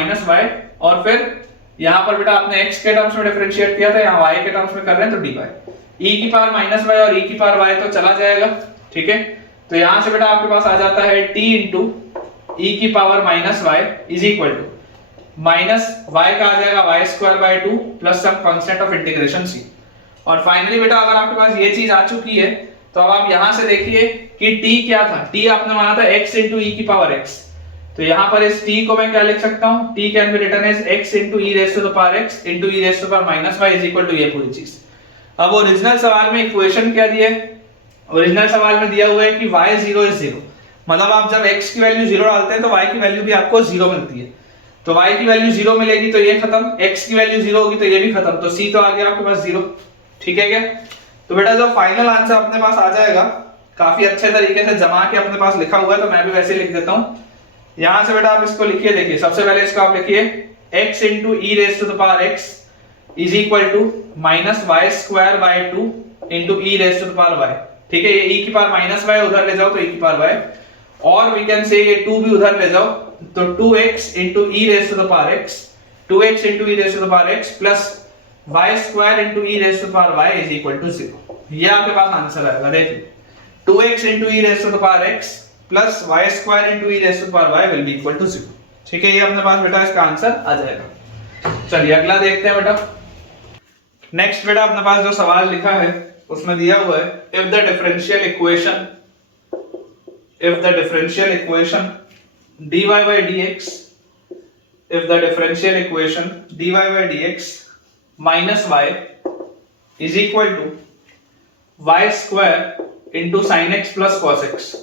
और फिर यहां पर बेटा आपने x के टर्म्स में डिफरेंशिएट किया था, यहां y के टर्म्स में कर रहे हैं तो dy, e की पावर -y और e की पावर y तो चला जाएगा, ठीक है। तो यहां से बेटा आपके पास आ जाता है t इनटू e की power -y is equal to minus y का आ जाएगा y square by 2 plus some constant of integration c। और फाइनली बेटा अगर आपके पास ये चीज आ चुकी है तो अब आप यहां से देखिए कि t क्या था, t आपने माना था x इनटू e की पावर x, तो यहां पर इस t को मैं क्या लिख सकता हूं, t can be written as x into e rays to the power x into e rays to the power -y is equal to ये पूरी चीज। अब ओरिजिनल सवाल में इक्वेशन क्या दिया है, ओरिजिनल सवाल में दिया हुआ है कि y 0 इज 0, मतलब आप जब x की वैल्यू 0 डालते हैं तो y की वैल्यू भी आपको 0 मिलती है, तो y की वैल्यू 0 मिलेगी तो ये खत्म, x की वैल्यू 0 होगी तो ये भी खत्म, तो c तो आ गया आपके पास 0, ठीक है क्या। तो बेटा जो फाइनल आंसर अपने पास आ जाएगा काफी अच्छे तरीके से जमा के अपने पास लिखा हुआ है, तो मैं भी वैसे ही लिख देता हूं। यहां से बेटा आप इसको लिखिए, देखिए सबसे पहले इसको आप लिखिए x into e rays to the power x is equal to -y square by 2 into e rays to the power y, ठीक है। ये e की पावर -y उधर ले जाओ तो e की पावर y, और वी कैन से ये 2 भी उधर ले जाओ तो 2x into e rays to the power x, 2x into e rays to the power x plus y square into e rays to the power y is equal to 0, ये आपके पास answer आएगा। देखिए 2x into e rays to the power x plus y square into e rays to the power y will be equal to 0, ठीक है। ये अपने पास बेटा इसका आंसर आ जाएगा। चलिए अगला देखते हैं बेटा। नेक्स्ट बेटा अपने पास जो सवाल लिखा है उसमें दिया हुआ है if the differential equation dy by dx, if the differential equation dy by dx minus y is equal to y square into sin x plus cos x,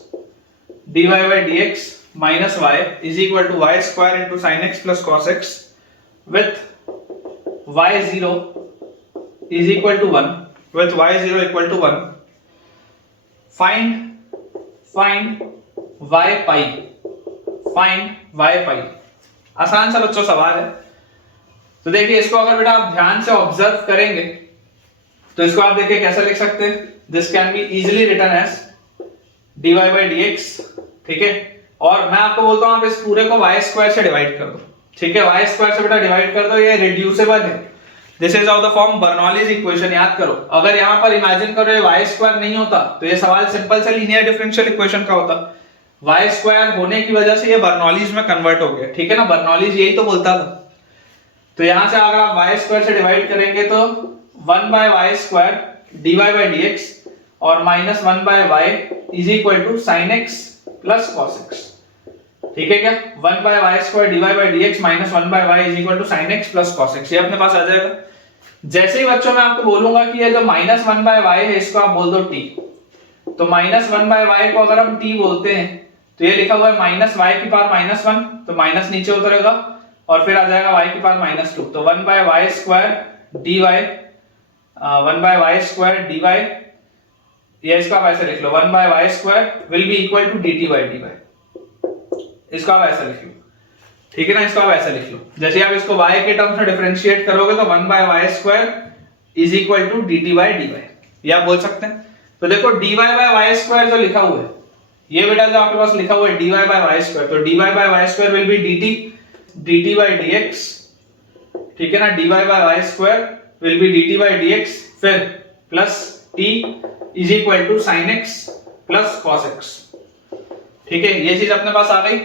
dy by dx minus y is equal to y square into sin x plus cos x with y0 is equal to 1, with y0 equal to 1, find y pi, find y pi। आसान सा बच्चों सवाल है, तो देखिए इसको अगर बेटा आप ध्यान से ऑब्जर्व करेंगे तो इसको आप देखिए कैसे लिख सकते हैं, this can be easily written as dy by dx, ठीक है। और मैं आपको बोलता हूं आप इस पूरे को y स्क्वायर से डिवाइड कर दो, ठीक है, y स्क्वायर से बेटा डिवाइड कर दो, ये रिड्यूसिबल है, this is of the form Bernoulli's equation. याद करो अगर यहां पर इमेजिन करो ये y स्क्वायर नहीं होता तो ये सवाल सिंपल से लीनियर डिफरेंशियल इक्वेशन का होता, y स्क्वायर होने की वजह से ये बर्नौलीज में कन्वर्ट हो गया, ठीक है ना, बर्नौलीज यही तो बोलता था। तो यहां से अगर आप y स्क्वायर से डिवाइड करेंगे तो 1 by y square dy by dx और -1 by y is equal to sin x plus cos x, ठीक है क्या। 1 by y square dy by dx -1 by y is equal to sin x plus cos x, ये अपने पास आ जाएगा। जैसे ही बच्चों मैं आपको बोलूंगा कि ये जो -1 by y है इसको आप बोल दो t, तो माइनस वन बाय वाई को अगर हम टी बोलते हैं तो ये लिखा हुआ है माइनस वाई की पावर माइनस वन, तो माइनस नीचे उतरेगा और फिर आ जाएगा वाई की पावर माइनस टू, तो one by y square d y, one by y square d y, ये इसका आप ऐसे लिख लो, one by y square will be equal to d t by d y, इसका आप ऐसा लिख लो, ठीक है ना, इसको आप ऐसा लिख लो। जैसे आप इसको y के टर्म्स में डिफरेंशिएट करोगे तो one by y square is equal to d t by d y, ये आप बोल सकते हैं। तो देखो dy बाय वाई स्क्वायर जो लिखा हुआ है, ये बेटा जो आपके पास लिखा हुआ है dy बाय वाई स्क्वायर, तो dy by y square will be dt by dx, ठीक है ना, dy by y square will be dt by dx, फिर plus t is equal to sin x plus cos x, ठीक है, ये चीज अपने पास आ गई।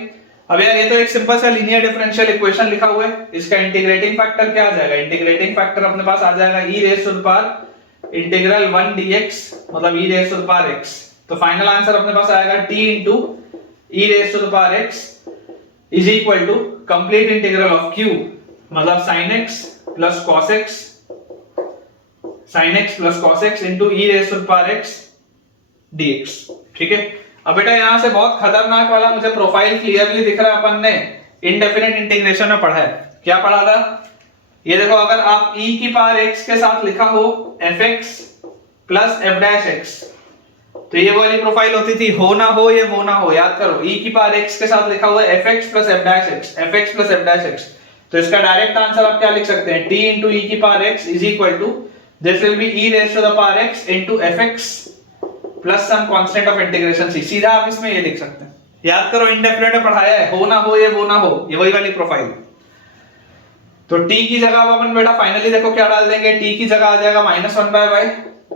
अब यार ये तो एक सिंपल सा लीनियर डिफरेंशियल इक्वेशन लिखा हुआ है, इसका इंटीग्रेटिंग फैक्टर क्या आ जाएगा, इंटीग्रेटिंग फैक्टर अपने पास आ जाएगा e rays to the power integral 1 dx मतलब e rays to the power x, तो फाइनल आंसर अपने पास आएगा t into e rays to the power x is equal to complete integral of q मतलब sin x plus cos x, sin x plus cos x into e rays to the power x dx, ठीक है। अब बेटा यहां से बहुत खतरनाक वाला मुझे प्रोफाइल क्लियरली दिख रहा है, अपन ने इनडेफिनेट इंटीग्रेशन में पढ़ा है, क्या पढ़ा था, ये देखो अगर आप e की पावर x के साथ लिखा हो fx plus f dash x, तो ये वाली प्रोफाइल होती थी, हो ना हो ये वो ना हो, याद करो e की पावर x के साथ लिखा हुआ है fx plus f dash x, fx plus f dash x, तो इसका डायरेक्ट आंसर आप क्या लिख सकते हैं, t into e की power x is equal to this will be e rays to the power x into fx plus some constant of integration c, सीधा आप इसमें ये लिख सकते हैं, याद करो इंडेफिनेट में पढ़ाया है, हो ना हो ये वो ना हो, ये वही वाली प्रोफाइल। तो t की जगह अपन बेटा फाइनली देखो क्या डाल देंगे, t की जगह आ जाएगा माइनस वन बाय वाई,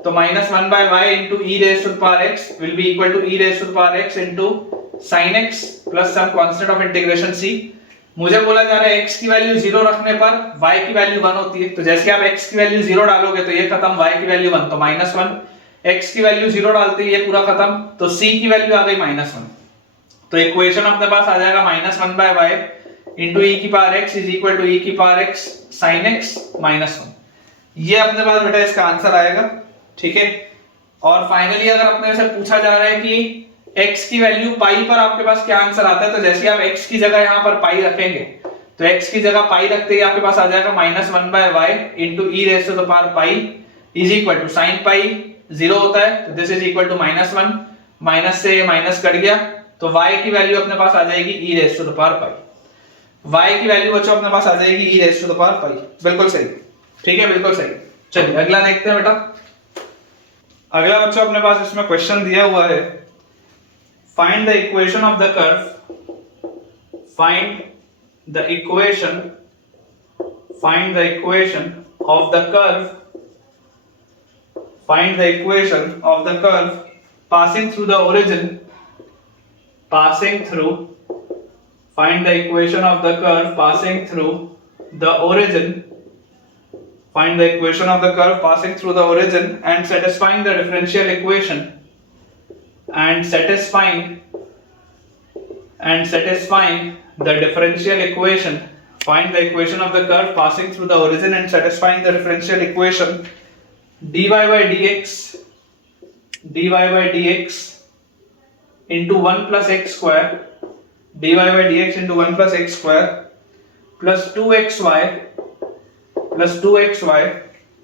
तो minus one by y into e raise to the power x will be equal to e raise to the power x into sin x plus some constant of integration c। मुझे बोला जा रहा है x की value 0 रखने पर y की value 1 होती है, तो जैसे आप x की वैल्यू 0 डालोगे तो ये खत्म, y की वैल्यू 1 तो माइनस वन, x की वैल्यू 0 डालते ही ये पूरा खत्म, तो c की वैल्यू आ गई माइनस वन, तो इक्वेशन अपने पास आ जाएगा minus one by y into e की power x is equal to e की power x sin x minus one, ये अपने पास बेटा इसका आंसर आएगा, ठीक है। और फाइनली अगर अपने से पूछा जा रहा है कि x की वैल्यू पाई पर आपके पास क्या आंसर आता है, तो जैसे आप x की जगह यहाँ पर पाई रखेंगे तो x की जगह पाई रखते ही आपके पास आ जाएगा minus one by y into e raise to the power pi is equal to sine pi 0 होता है, तो this is equal to minus one, minus से माइनस कट गया, तो y की वैल्यू अपने पास आ जाएगी e rays to the power pi, y की वैल्यू बच्चों अपने पास आ जाएगी e rays to the power pi, बिल्कुल सही, ठीक है, बिल्कुल सही। चलिए अगला देखते हैं बेटा, अगला बच्चों अपने पास इसमें क्वेश्चन दिया हुआ है, find the equation of the curve, find the equation of the curve, find the equation of the curve passing through the origin, find the equation of the curve passing through the origin, find the equation of the curve passing through the origin and satisfying the differential equation and satisfying the differential equation, find the equation of the curve passing through the origin and satisfying the differential equation dy by dx into 1 plus x square, dy by dx into 1 plus x square plus 2xy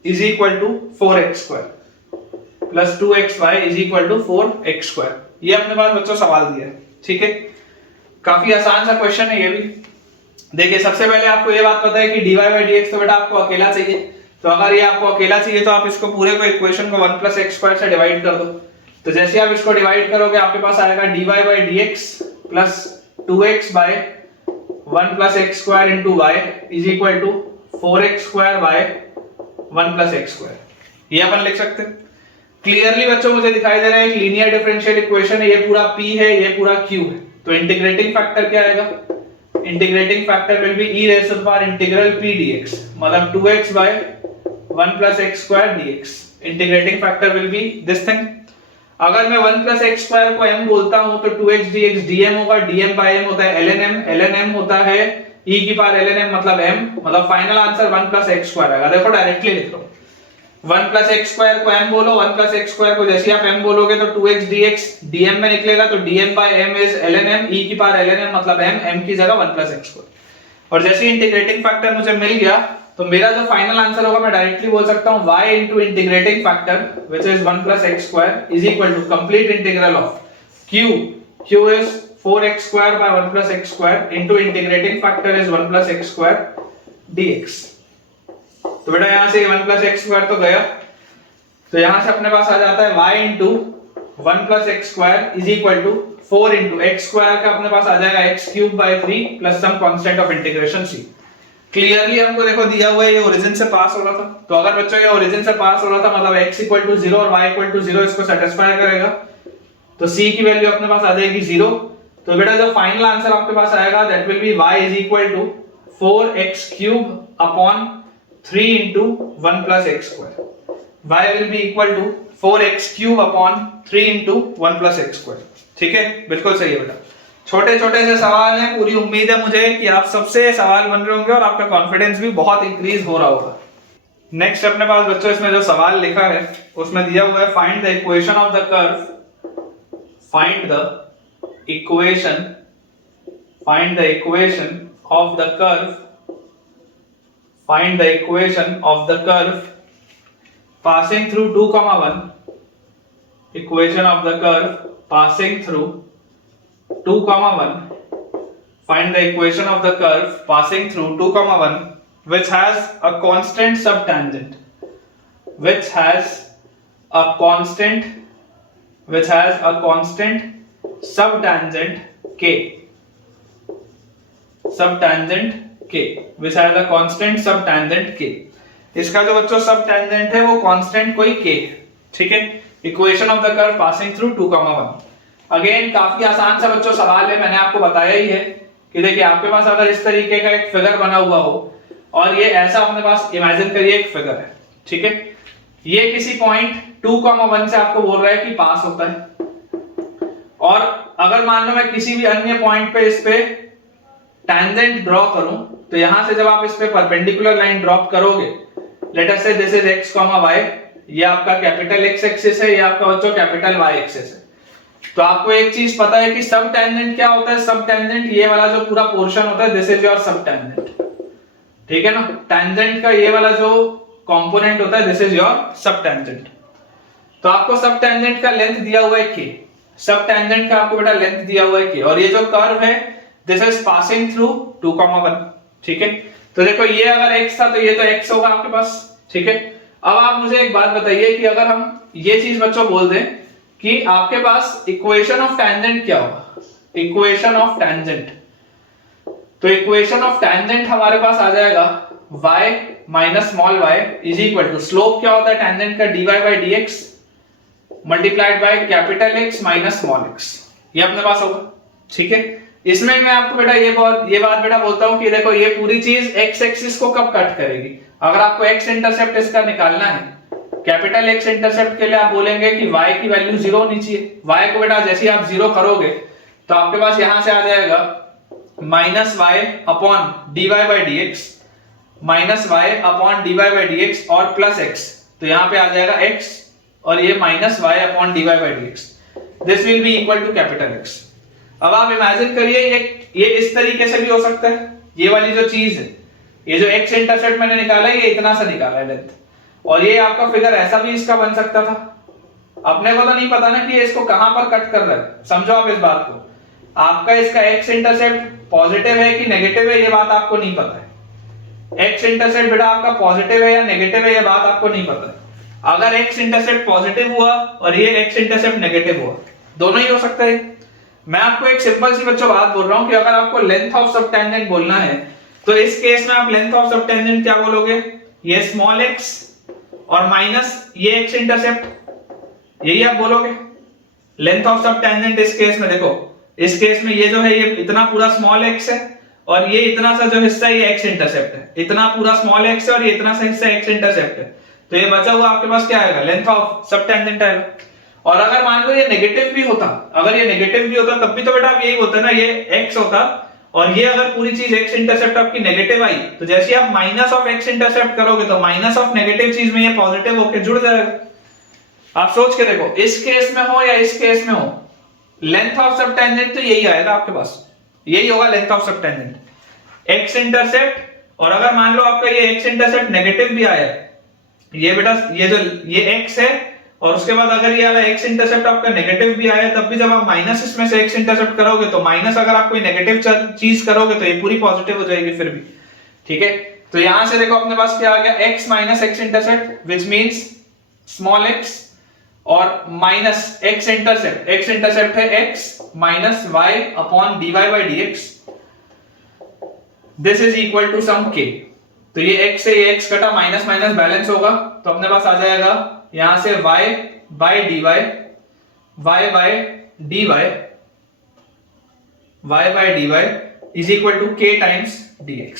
is equal to 4x square plus 2xy is equal to 4x square, ये अपने पास बच्चों सवाल दिया है, ठीक है, काफी आसान सा क्वेश्चन है ये भी। देखिए सबसे पहले आपको ये बात पता है कि dy by dx तो बेटा आपको अकेला चाहिए, तो अगर ये आपको अकेला चाहिए तो आप इसको पूरे को इक्वेशन को 1 plus x square से डिवाइड कर दो, तो जैसे आप इसको डिवाइड करोगे आपके पास आएगा dy by dx plus 2x by 1 plus x square into y is equal to 4x square by 1 plus x square, ये अपन लिख सकते हैं। क्लियरली बच्चों मुझे दिखाई दे रहा है एक लीनियर डिफरेंशियल इक्वेशन है, ये पूरा p है, ये पूरा q है, तो इंटीग्रेटिंग फैक्टर क्या आएगा, integrating factor will be e rays to the power integral p dx मतलब 2x by 1 plus x square dx, integrating factor will B this thing. अगर मैं 1 plus x square को m बोलता हूं तो 2x dx dm होगा, dm by m होता है ln m होता है e की पावर ln m मतलब m, मतलब final answer 1 plus x square आएगा। देखो डायरेक्टली लिख लो, 1 प्लस एक्स स्क्वायर को m बोलो, 1 प्लस एक्स स्क्वायर को जैसे आप m बोलोगे तो 2x dx dm में निकलेगा, तो dm by m is ln m, e की पावर ln m मतलब m की जगह 1 प्लस एक्स स्क्वायर। और जैसे इंटीग्रेटिंग फैक्टर मुझे मिल गया तो मेरा जो फाइनल आंसर होगा मैं डायरेक्टली बोल सकता हूं y into integrating factor which is 1 plus x square is equal to complete integral of q is 4x square by 1 plus x square into integrating factor is 1 plus x square dx। तो बेटा यहां से 1 plus x square तो गया, तो यहां से अपने पास आ जाता है y into 1 plus x square is equal to 4 into x square का अपने पास आ जाएगा x cube by 3 plus some constant of integration c। Clearly हमको देखो दिया हुआ है ये ओरिजिन से पास हो रहा था, तो अगर बच्चों ये ओरिजिन से पास हो रहा था मतलब x इक्वल टू 0 और y इक्वल टू 0 इसको सेटिस्फाई करेगा, तो c की वैल्यू अपने पास आ जाएगी 0। तो बेटा जो फाइनल आंसर आपके पास आएगा that will be y is equal to 4x cube upon 3 into 1 plus x square. y will be equal to 4x cube upon 3 into 1 plus x square. ठीक है, बिल्कुल सही है बेटा। छोटे छोटे से सवाल हैं, पूरी उम्मीद है मुझे कि आप सबसे सवाल बन रहे होंगे और आपका कॉन्फिडेंस भी बहुत इंक्रीज हो रहा होगा। नेक्स्ट अपने पास बच्चों इसमें जो सवाल लिखा है उसमें दिया हुआ है find the equation of the curve, find the equation of the curve, find the equation of the curve passing through 2, 1, equation of the curve passing through 2, 1, find the equation of the curve passing through 2, 1 which has a constant subtangent, which has a constant subtangent k। इसका जो बच्चों सबटेंजेंट है वो constant कोई k है, ठीक है। Equation of the curve passing through 2, 1। Again काफी आसान सा बच्चों सवाल है, मैंने आपको बताया ही है कि देखिए आपके पास अगर इस तरीके का एक फिगर बना हुआ हो और ये ऐसा अपने पास इमेजिन करिए एक फिगर है, ठीक है। ये किसी पॉइंट 2, 1 से आपको बोल रहा है कि पास होता है, और अगर मान लो मैं किसी भी अन्य पॉइंट पे इस पे टेंजेंट ड्रॉ करूं तो यहां से जब आप इस पे परपेंडिकुलर लाइन ड्रॉप करोगे, late us say this is x, y, ये आपका कैपिटल x एक्सिस है, ये आपका बच्चों कैपिटल y एक्सिस है। तो आपको एक चीज पता है कि सब टेंजेंट क्या होता है, सब टेंजेंट ये वाला जो पूरा पोर्शन होता है दिस इज योर सब टेंजेंट, ठीक है ना। टेंजेंट का ये वाला जो कंपोनेंट होता है दिस इज योर सब टेंजेंट। तो आपको सब टेंजेंट का लेंथ दिया हुआ है k, सब टेंजेंट का आपको बेटा लेंथ दिया हुआ है k, और ये जो कर्व है दिस इज पासिंग थ्रू 2, 1, ठीक है। तो देखो ये अगर x था तो ये तो x होगा आपके पास, ठीक है। अब आप मुझे एक बात बताइए कि अगर हम ये चीज बच्चों बोल दें कि आपके पास इक्वेशन ऑफ टेंजेंट क्या होगा, इक्वेशन ऑफ टेंजेंट, तो इक्वेशन ऑफ टेंजेंट हमारे पास आ जाएगा y minus small y is equal to slope क्या होता है टेंजेंट का dy by dx multiplied by capital X minus small x, ये अपने पास होगा, ठीक है। इसमें मैं आपको बेटा ये बात बेटा बोलता हूं कि देखो ये पूरी चीज x एक्सिस को कब कट करेगी, अगर आपको x इंटरसेप्ट इसका निकालना है, कैपिटल X इंटरसेप्ट के लिए आप बोलेंगे कि y की वैल्यू 0 होनी चाहिए। y को बेटा जैसे ही आप 0 करोगे तो आपके पास यहां से आ जाएगा minus y upon dy by dx, minus y upon dy by dx और प्लस x, तो यहां पे आ जाएगा x और ये minus y upon dy by dx, this will be equal to capital X। अब आप इमेजिन करिए ये इस तरीके से भी हो सकता है, ये वाली जो चीज है, ये जो x इंटरसेप्ट मैंने निकाला है ये इतना सा निकाला है लेंथ, और ये आपका फिगर ऐसा भी इसका बन सकता था। अपने को तो नहीं पता ना कि ये इसको कहां पर कट कर रहा है, समझो आप इस बात को, आपका इसका x इंटरसेप्ट पॉजिटिव है कि नेगेटिव है ये बात आपको नहीं पता है। x इंटरसेप्ट बेटा आपका पॉजिटिव है या नेगेटिव है ये बात आपको नहीं पता है। अगर x इंटरसेप्ट पॉजिटिव हुआ और ये x इंटरसेप्ट नेगेटिव हुआ, दोनों ही हो सकता है। मैं आपको एक सिंपल सी बच्चों बात बोल रहा हूं कि अगर आपको लेंथ ऑफ सब टेंजेंट बोलना है तो इस केस में आप लेंथ ऑफ सब टेंजेंट क्या बोलोगे, ये स्मॉल x और माइनस ये x इंटरसेप्ट, यही आप बोलोगे लेंथ ऑफ सब टेंजेंट। इस केस में देखो, इस केस में ये जो है ये इतना पूरा स्मॉल x है और ये इतना सा जो हिस्सा ये x इंटरसेप्ट है, इतना पूरा स्मॉल x है और ये इतना सा हिस्सा x इंटरसेप्ट है, तो ये बचा हुआ आपके पास क्या आएगा, लेंथ ऑफ सब टेंजेंट आएगा। और अगर मान लो ये नेगेटिव भी होता, अगर ये नेगेटिव भी होता तब भी तो बेटा आप यही बोलते ना, ये x होता और ये अगर पूरी चीज एक्स इंटरसेप्ट आपकी नेगेटिव आई तो जैसे आप माइनस ऑफ एक्स इंटरसेप्ट करोगे तो माइनस ऑफ नेगेटिव चीज में ये पॉजिटिव होके जुड़ जाएगा। आप सोच के देखो, इस केस में हो या इस केस में हो, लेंथ ऑफ सब टेंजेंट तो यही आएगा आपके पास, यही होगा लेंथ ऑफ सब टेंजेंट एक्स इंटरसेप्ट। और अगर मान लो आपका ये एक्स इंटरसेप्ट नेगेटिव भी आया, ये बेटा ये एक्स है और उसके बाद अगर ये वाला एक्स इंटरसेप्ट आपका नेगेटिव भी आया, तब भी जब आप माइनस इसमें से एक्स इंटरसेप्ट करोगे तो माइनस अगर आप कोई नेगेटिव चीज करोगे तो ये पूरी पॉजिटिव हो जाएगी फिर भी। ठीक है, तो यहां से देखो अपने पास क्या आ गया, x minus x intercept which means small x और माइनस एक्स इंटरसेप्ट है x minus y upon dy by dx, this is equal to some k। तो ये x से ये x कटा, माइनस माइनस बैलेंस होगा, तो अपने पास आ जाएगा यहां से y by dy, y by dy is equal to k times dx।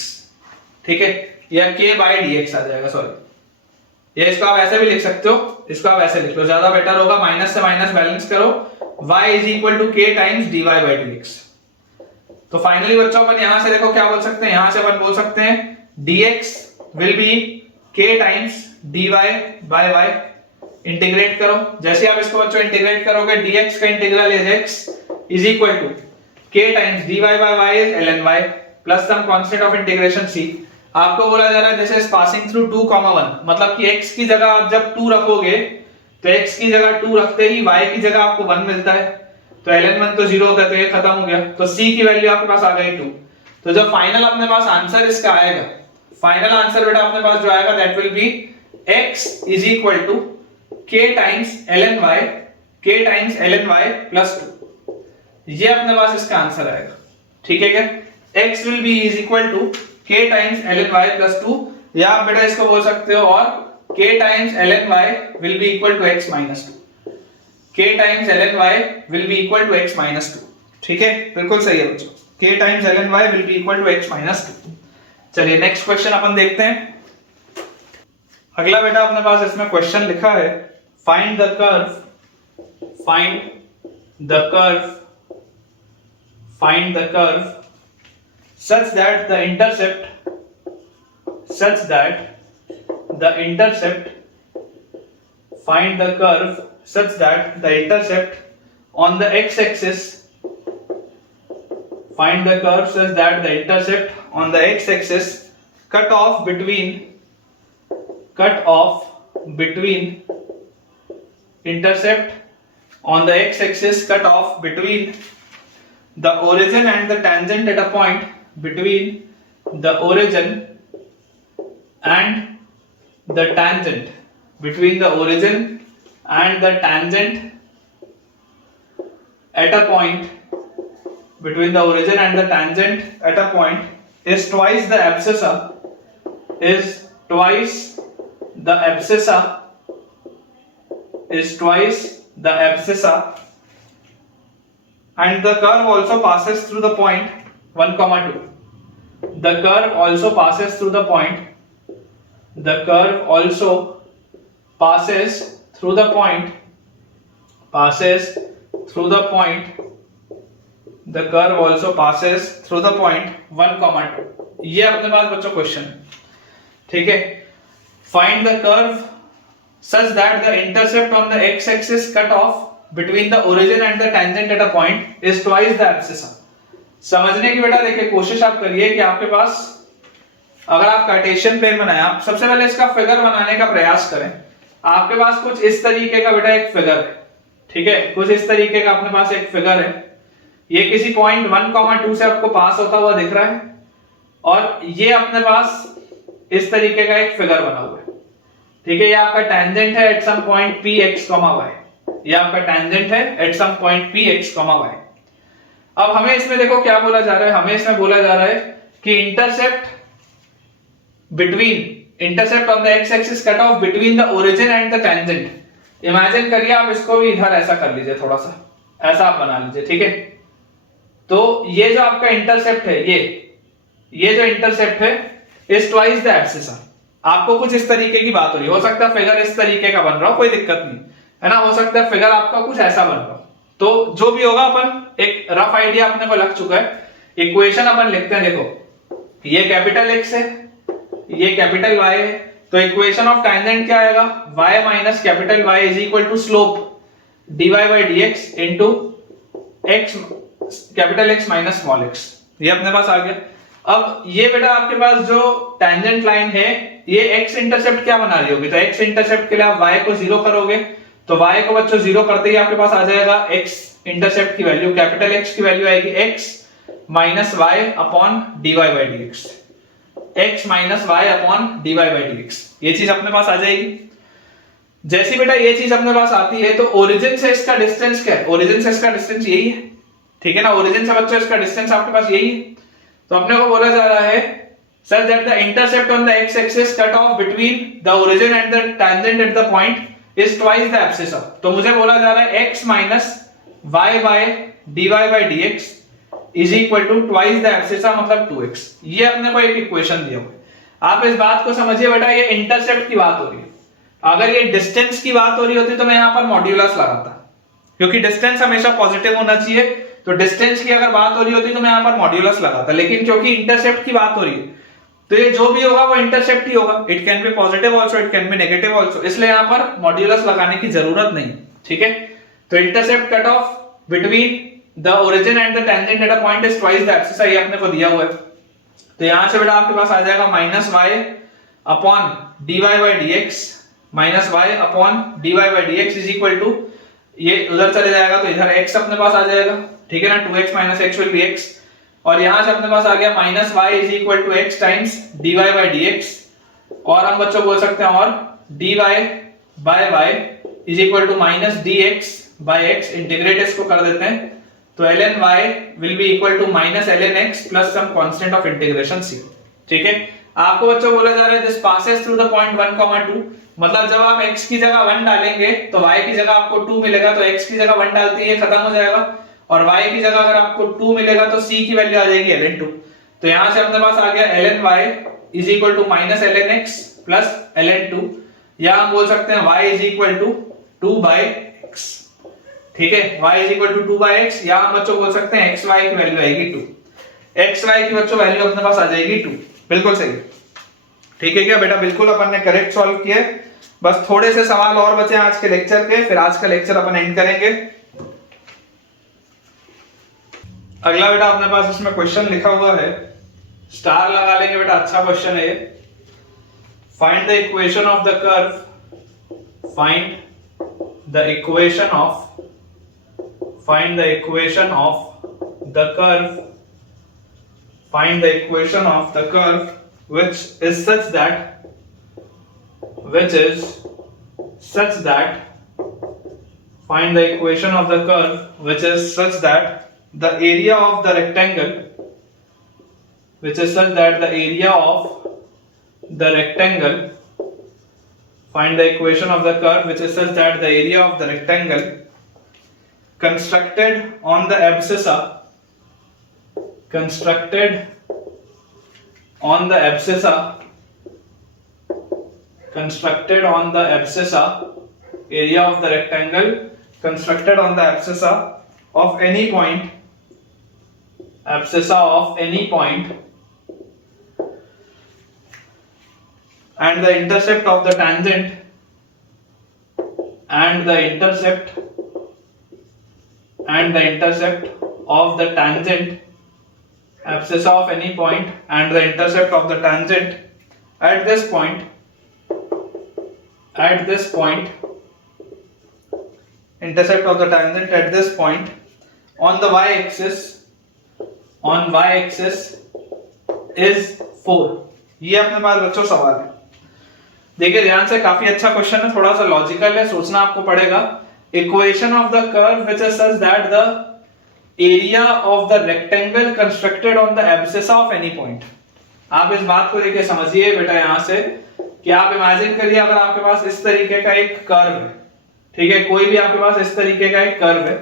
ठीक है, या k बाई dx आ जाएगा, सॉरी, या इसको आप ऐसे भी लिख सकते हो, इसको आप ऐसे लिख लो, ज्यादा बेटर होगा, माइनस से माइनस बैलेंस करो, y is equal to k times dy by dx। तो फाइनली बच्चों अपन यहां से देखो क्या बोल सकते हैं, यहां से अपन बोल सकते हैं dx will be k times dy by y। Integrate करो, जैसे आप इसको बच्चों इंटीग्रेट करोगे, dx का integral is x is equal to k times dy by y is ln y plus some constant of integration c। आपको बोला जा रहा है दिस इज पासिंग थ्रू 2, 1, मतलब कि x की जगह आप जब 2 रखोगे तो x की जगह 2 रखते ही y की जगह आपको 1 मिलता है, तो ln 1 तो 0 होता है, तो ये खत्म हो गया, तो c की वैल्यू आपके पास आ गई 2। तो जो फाइनल अपने पास आंसर इसका आएगा, फाइनल आंसर बेटा अपने पास जो आएगा that will be x is equal to k times ln y plus 2। ये अपने पास इसका आंसर आएगा। ठीक है क्या, x will be is equal to k times ln y plus 2, या आप बेटा इसको बोल सकते हो और k times ln y will be equal to x minus 2, k times ln y will be equal to x minus 2। ठीक है, बिल्कुल सही है बच्चों, k times ln y will be equal to x minus 2। चलिए नेक्स्ट क्वेश्चन अपन देखते हैं। अगला बेटा अपने पास इसमें क्वेश्चन लिखा है, find the curve such that the intercept find the curve such that the intercept on the x-axis cut off between intercept on the x-axis cut off between the origin and the tangent at a point between the origin and the tangent at a point is twice the abscissa and the curve also passes through the point 1, 2. The curve also passes through the point 1, 2। ये अपने पास बच्चों question, ठीक है। Find the curve such that the intercept on the x-axis cut off between the origin and the tangent at a point is twice the abscissa। समझने की बेटा देखिए कोशिश आप करिए कि आपके पास अगर आप कार्टेशियन प्लेन बनाए, आप सबसे पहले इसका फिगर बनाने का प्रयास करें। आपके पास कुछ इस तरीके का बेटा एक फिगर है, ठीक है, कुछ इस तरीके का अपने पास एक फिगर है। ये किसी पॉइंट 1, 2 से आपको पास होता हुआ दिख रहा है और ये अपने पास इस तरीके का एक फिगर बना हुआ है, ठीक है। ये आपका टेंजेंट है at some point p x, y। ये आपका टेंजेंट है at some point p x, y। अब हमें इसमें देखो क्या बोला जा रहा है, हमें इसमें बोला जा रहा है कि intercept on the x axis cut off between the origin and the tangent. Imagine करिए आप इसको भी इधर ऐसा कर लीजिए, थोड़ा सा ऐसा आप बना लीजिए, ठीक है। तो ये जो आपका इंटरसेप्ट है, ये जो इंटरसेप्ट है इज ट्वाइस द एब्सिसा। आपको कुछ इस तरीके की बात हो रही है, हो सकता है फिगर इस तरीके का बन रहा हो, कोई दिक्कत नहीं है ना, हो सकता है फिगर आपका कुछ ऐसा बन रहा हो। तो जो भी होगा अपन एक रफ आइडिया अपने को लग चुका है इक्वेशन अपन लिखते हैं, देखो ये कैपिटल एक्स है, ये कैपिटल वाई है, तो इक्वेशन ऑफ टेंजेंट क्या आएगा, y minus capital Y is equal to slope dy by dx into x capital X minus small x। ये अपने पास आ गया। अब ये बेटा आपके पास जो टेंजेंट लाइन है ये x इंटरसेप्ट क्या बना रही होगी, तो x इंटरसेप्ट के लिए आप y को 0 करोगे, तो y को बच्चों 0 करते ही आपके पास आ जाएगा x इंटरसेप्ट की वैल्यू, कैपिटल X की वैल्यू आएगी x minus y upon dy by dx, x minus y upon dy by dx। ये चीज अपने पास आ जाएगी। जैसी बेटा ये चीज अपने पास आती है तो ओरिजिन से इसका डिस्टेंस क्या है, ओरिजिन से इसका डिस्टेंस यही है, ठीक है ना, ओरिजिन से बच्चों इसका डिस्टेंस आपके पास यही है। तो अपने को बोला जा रहा है such that the intercept on the x axis cut off between the origin and the tangent at the point is twice the abscissa। तो मुझे बोला जा रहा है x minus y by dy by dx is equal to twice the abscissa, मतलब 2x। ये अपने को एक इक्वेशन दिया हुआ है। आप इस बात को समझिए बेटा, ये इंटरसेप्ट की बात हो रही है। अगर ये डिस्टेंस की बात हो रही होती तो मैं यहाँ पर मॉड्यूलस लगाता, क्योंकि डिस्टेंस हमेशा पॉजिटिव होना चाहिए, तो डिस्टेंस की अगर बात हो रही होती तो मैं यहाँ पर मॉड्यूलस लगाता। लेकिन क्योंकि इंटरसेप्ट की बात हो रही है तो ये जो भी होगा वो इंटरसेप्ट ही होगा, it can be positive also, it can be negative also, इसलिए यहाँ पर मॉड्यूलस लगाने की जरूरत नहीं, ठीक है। तो intercept cut off between the origin and the tangent at a point is twice the abscissa, ये अपने को दिया हुआ है। तो यहाँ से बेटा आपके पास आ जाएगा minus y upon dy by dx minus y upon dy by dx is equal to, ये उधर चले जाएगा तो इधर x अपने पास आ जाएगा, ठीक है ना, 2x minus x will be x, और यहां से अपने पास आ गया minus y is equal to x times dy by dx, और हम बच्चों बोल सकते हैं और dy by y is equal to minus dx by x, integrate इसको कर देते हैं तो ln y will be equal to minus ln x plus some constant of integration c, ठीक है। आपको बच्चों बोला जा रहा है this passes through the point 1,2, मतलब जब आप x की जगह 1 डालेंगे तो y की जगह आपको 2 मिलेगा, तो x की जगह 1 डालते ही ये खत्म हो जाएगा, और y की जगह अगर आपको 2 मिलेगा तो c की वैल्यू आ जाएगी ln 2। तो यहां से अपने पास आ गया ln y is equal to minus ln x plus ln 2, या हम बोल सकते हैं y is equal to 2 by x, ठीक है, y is equal to 2 by x, या हम बच्चों बोल सकते हैं xy की वैल्यू आएगी 2, xy की बच्चों वैल्यू अपने पास आ जाएगी 2, बिल्कुल सही, ठीक है क्या बेटा, बिल्कुल अपन ने करेक्ट सॉल्व किया। बस थोड़े से सवाल और बचे आज के लेक्चर के, फिर आज का लेक्चर अपन एंड करेंगे। अगला बेटा अपने पास इसमें क्वेश्चन लिखा हुआ है, स्टार लगा लेंगे बेटा, अच्छा क्वेश्चन है। Find the equation of the curve, find the equation of, find the equation of the curve, find the equation of the curve which is such that, which is such that, find the equation of the curve which is such that the area of the rectangle, which is such that the area of the rectangle, find the equation of the curve which is such that the area of the rectangle constructed on the abscissa, constructed on the abscissa, constructed on the abscissa, area of the rectangle constructed on the abscissa of any point, abscissa of any point, and the intercept of the tangent, and the intercept, and the intercept of the tangent, abscissa of any point and the intercept of the tangent at this point, at this point, intercept of the tangent at this point on the y axis, on y axis is 4। ये अपने पास बच्चों सवाल है, देखिए ध्यान से, काफी अच्छा क्वेश्चन है, थोड़ा सा लॉजिकल है, सोचना आपको पड़ेगा। Equation of the curve which is such that the area of the rectangle constructed on the abscissa of any point. आप इस बात को देखिए समझिए बेटा, यहां से कि आप इमेजिन करिए अगर आपके पास इस तरीके का एक कर्व है, ठीक है, कोई भी आपके पास इस तरीके का एक कर्व है,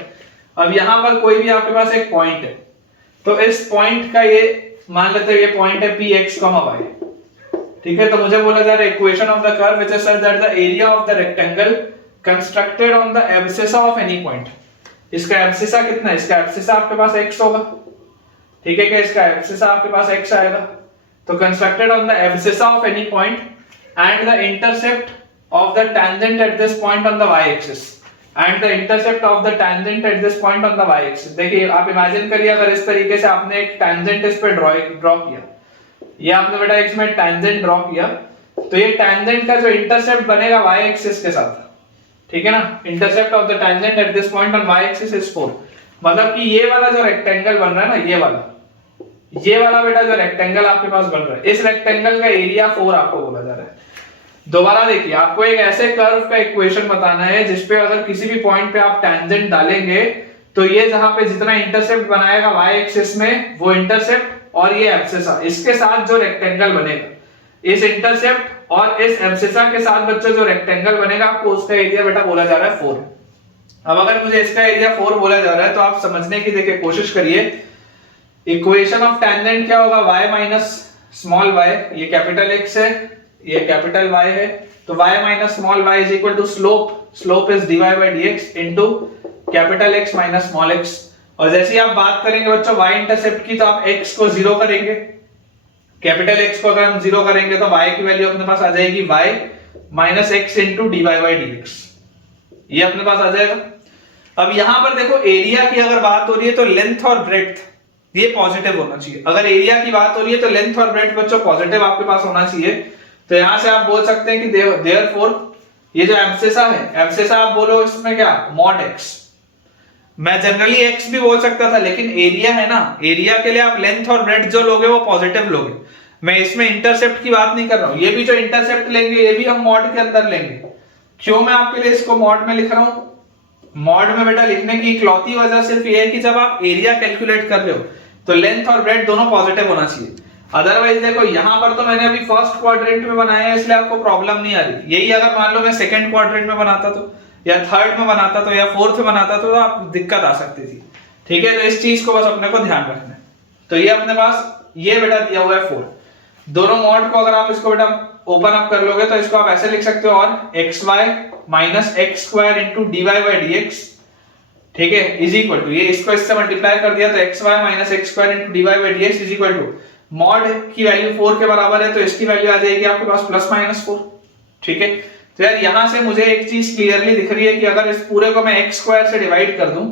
अब यहां पर कोई भी आपके पास एक पॉइंट है, तो इस पॉइंट का ये मान लेते हैं ये पॉइंट है px, y, ठीक है। तो मुझे बोला जा रहा है equation of the curve which is such that the area of the rectangle constructed on the abscissa of any point. इसका एब्सिसा कितना है, इसका एब्सिसा आपके पास x होगा, ठीक है क्या, इसका एब्सिसा आपके पास x आएगा। तो constructed on the abscissa of any point and the intercept of the tangent at this point on the y axis and the intercept of the tangent at this point on the y axis. देखिए आप imagine करिए अगर इस तरीके से आपने एक tangent इस पे ड्रॉ किया, ये आपने बेटा इसमें टेंजेंट ड्रॉ किया, तो ये टेंजेंट का जो इंटरसेप्ट बनेगा y एक्सिस के साथ, ठीक है ना, intercept of the tangent at this point on y axis is 4। मतलब कि ये वाला जो रेक्टेंगल बन रहा है ना, ये वाला बेटा जो रेक्टेंगल आपके पास बन रहा है, इस रेक्टेंगल का एरिया 4 आपको बोला जा रहा है। दोबारा देखिए, आपको एक ऐसे कर्व का इक्वेशन बताना है जिसपे अगर किसी भी पॉइंट पे आप टेंजेंट डालेंगे तो ये जहां पे जितना इंटरसेप्ट बनाएगा y एक्सिस में, वो इंटरसेप्ट और ये एब्सिसा, इसके साथ जो रेक्टेंगल बनेगा, इस इंटरसेप्ट और इस एब्सिसा के साथ बच्चों जो रेक्टेंगल बनेगा, आपको उसका एरिया बेटा बोला जा रहा है 4। अब अगर मुझे इसका एरिया 4 बोला जा रहा है तो आप समझने की देखिए कोशिश करिए, इक्वेशन ऑफ टेंजेंट क्या होगा, y माइनस स्मॉल y, ये कैपिटल X है, ये कैपिटल Y है, तो y minus small y is equal to slope is dy by dx into capital X minus small x। और जैसे ही आप बात करेंगे बच्चों y इंटरसेप्ट की, तो आप x को 0 करेंगे, कैपिटल X को अगर हम 0 करेंगे तो y की वैल्यू अपने पास आ जाएगी y minus x into dy by dx, ये अपने पास आ जाएगा। अब यहां पर देखो एरिया की अगर बात हो रही है तो लेंथ और ब्रेड्थ ये पॉजिटिव होना चाहिए। अगर एरिया की बात हो रही है तो लेंथ और ब्रेड्थ बच्चों पॉजिटिव आपके पास होना चाहिए। तो यहां से आप बोल सकते हैं कि देयरफॉर ये जो एब्सिसा है, एब्सिसा आप बोलो इसमें क्या, मॉड x। मैं जनरली x भी बोल सकता था, लेकिन एरिया है ना, एरिया के लिए आप लेंथ और ब्रेड्थ जो लोगे वो पॉजिटिव लोगे। मैं इसमें इंटरसेप्ट की बात नहीं कर रहा हूं, ये भी जो इंटरसेप्ट लेंगे ये भी हम मॉड के अंदर लेंगे। क्यों मैं आपके लिए इसको मॉड में लिख रहा हूं, मॉड में बेटा लिखने की इकलौती वजह सिर्फ ये है कि जब आप एरिया कैलकुलेट कर रहे हो तो लेंथ और ब्रेड्थ दोनों पॉजिटिव होना चाहिए। अदरवाइज देखो यहां पर तो मैंने अभी फर्स्ट क्वाड्रेंट में बनाया है इसलिए आपको प्रॉब्लम नहीं आ रही। यही अगर मान लो मैं सेकंड क्वाड्रेंट में बनाता तो, या थर्ड में बनाता तो, या फोर्थ में बनाता तो आप दिक्कत आ सकती थी। ठीक है, तो इस चीज को बस अपने को ध्यान रखना है। तो ये अपने पास ये बेटा दिया हुआ है 4। दोनों मॉड को अगर आप इसको बेटा ओपन अप कर लोगे तो इसको आप ऐसे लिख सकते हो, और xy minus x square into dy by dx, ठीक है, इज इक्वल टू, ये इसको इससे मल्टीप्लाई कर दिया तो xy minus x square into dy by dx is equal to mod की वैल्यू 4 के बराबर है तो इसकी वैल्यू आ जाएगी आपके पास प्लस माइनस 4। ठीक है, तो यार यहां से मुझे एक चीज क्लियरली दिख रही है कि अगर इस पूरे को मैं x स्क्वायर से डिवाइड कर दूं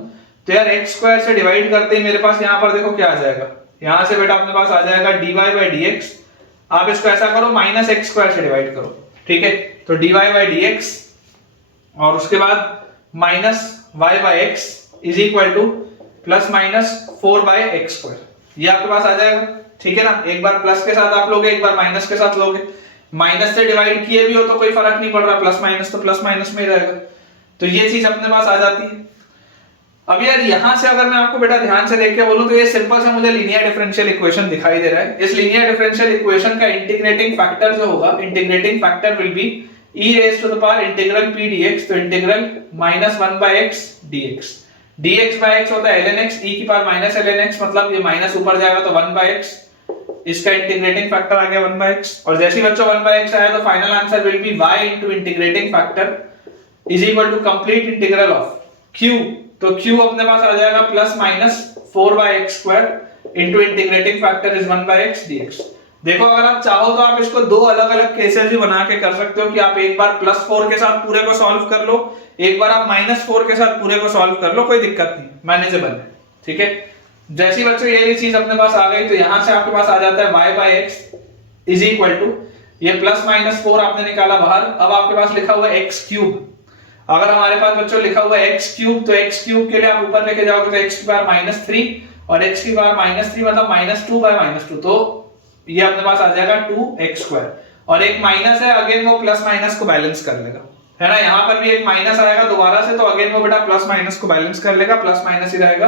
तो यार x स्क्वायर से डिवाइड करते ही मेरे पास यहां पर देखो क्या आ जाएगा, यहां से बेटा अपने पास आ जाएगा dy बाई dx। आप इसको ऐसा करो, माइनस एक्स स्क्वायर से डिवाइड करो, ठीक है, तो dy बाई dx और उसके बाद minus y by x is equal to plus minus 4 by x square, ये आपके पास आ जाएगा। ठीक है ना, एक बार प्लस के साथ आप लोगे, एक बार माइनस के साथ लोगे। माइनस से डिवाइड किए भी हो तो कोई फर्क नहीं पड़ रहा, प्लस माइनस तो प्लस माइनस में ही रहेगा। तो ये चीज अपने पास आ जाती है। अब यार यहां से अगर मैं आपको बेटा ध्यान से देख के बोलूं तो ये सिंपल से मुझे लीनियर डिफरेंशियल इक्वेशन दिखाई दे रहा है। इस लीनियर डिफरेंशियल इक्वेशन का इंटीग्रेटिंग फैक्टर जो होगा, integrating factor will be e raised to the power integral p dx, तो integral minus 1 by x dx, dx by x होता है ln x, e की पावर माइनस ln x, मतलब ये minus ऊपर जाएगा तो 1 by x, इसका इंटीग्रेटिंग फैक्टर आ गया 1 by x। और जैसे ही बच्चों 1 by x आया तो final answer will be y into integrating factor is equal to complete integral of q, तो q अपने पास आ जाएगा plus minus 4 by x square into integrating factor is 1 by x dx। देखो अगर आप चाहो तो आप इसको दो अलग अलग केसेस भी बना के कर सकते हो कि आप एक बार प्लस 4 के साथ पूरे को सॉल्व कर लो, एक बार आप माइनस 4 के साथ पूरे को सॉल्व कर लो, कोई दिक्कत नहीं, मैनेजेबल है। ठीक है, जैसी बच्चों ये चीज अपने पास आ गई तो यहां से आपके पास आ जाता है y by x is equal to, ये प्लस माइनस 4 आपने निकाला बाहर, अब आपके पास लिखा हुआ है x क्यूब। अगर हमारे पास बच्चों लिखा हुआ है x क्यूब, तो x क्यूब के लिए आप ऊपर लेके जाओगे तो x की पावर माइनस 3 और x की पावर माइनस 3 मतलब माइनस 2 बाय माइनस 2, तो ये अपने पास आ जाएगा 2x स्क्वायर, और एक माइनस है, अगेन वो प्लस माइनस को बैलेंस कर लेगा, है ना। यहां पर भी एक माइनस आएगा दोबारा से, तो अगेन वो बेटा प्लस माइनस को बैलेंस कर लेगा, प्लस माइनस ही रहेगा,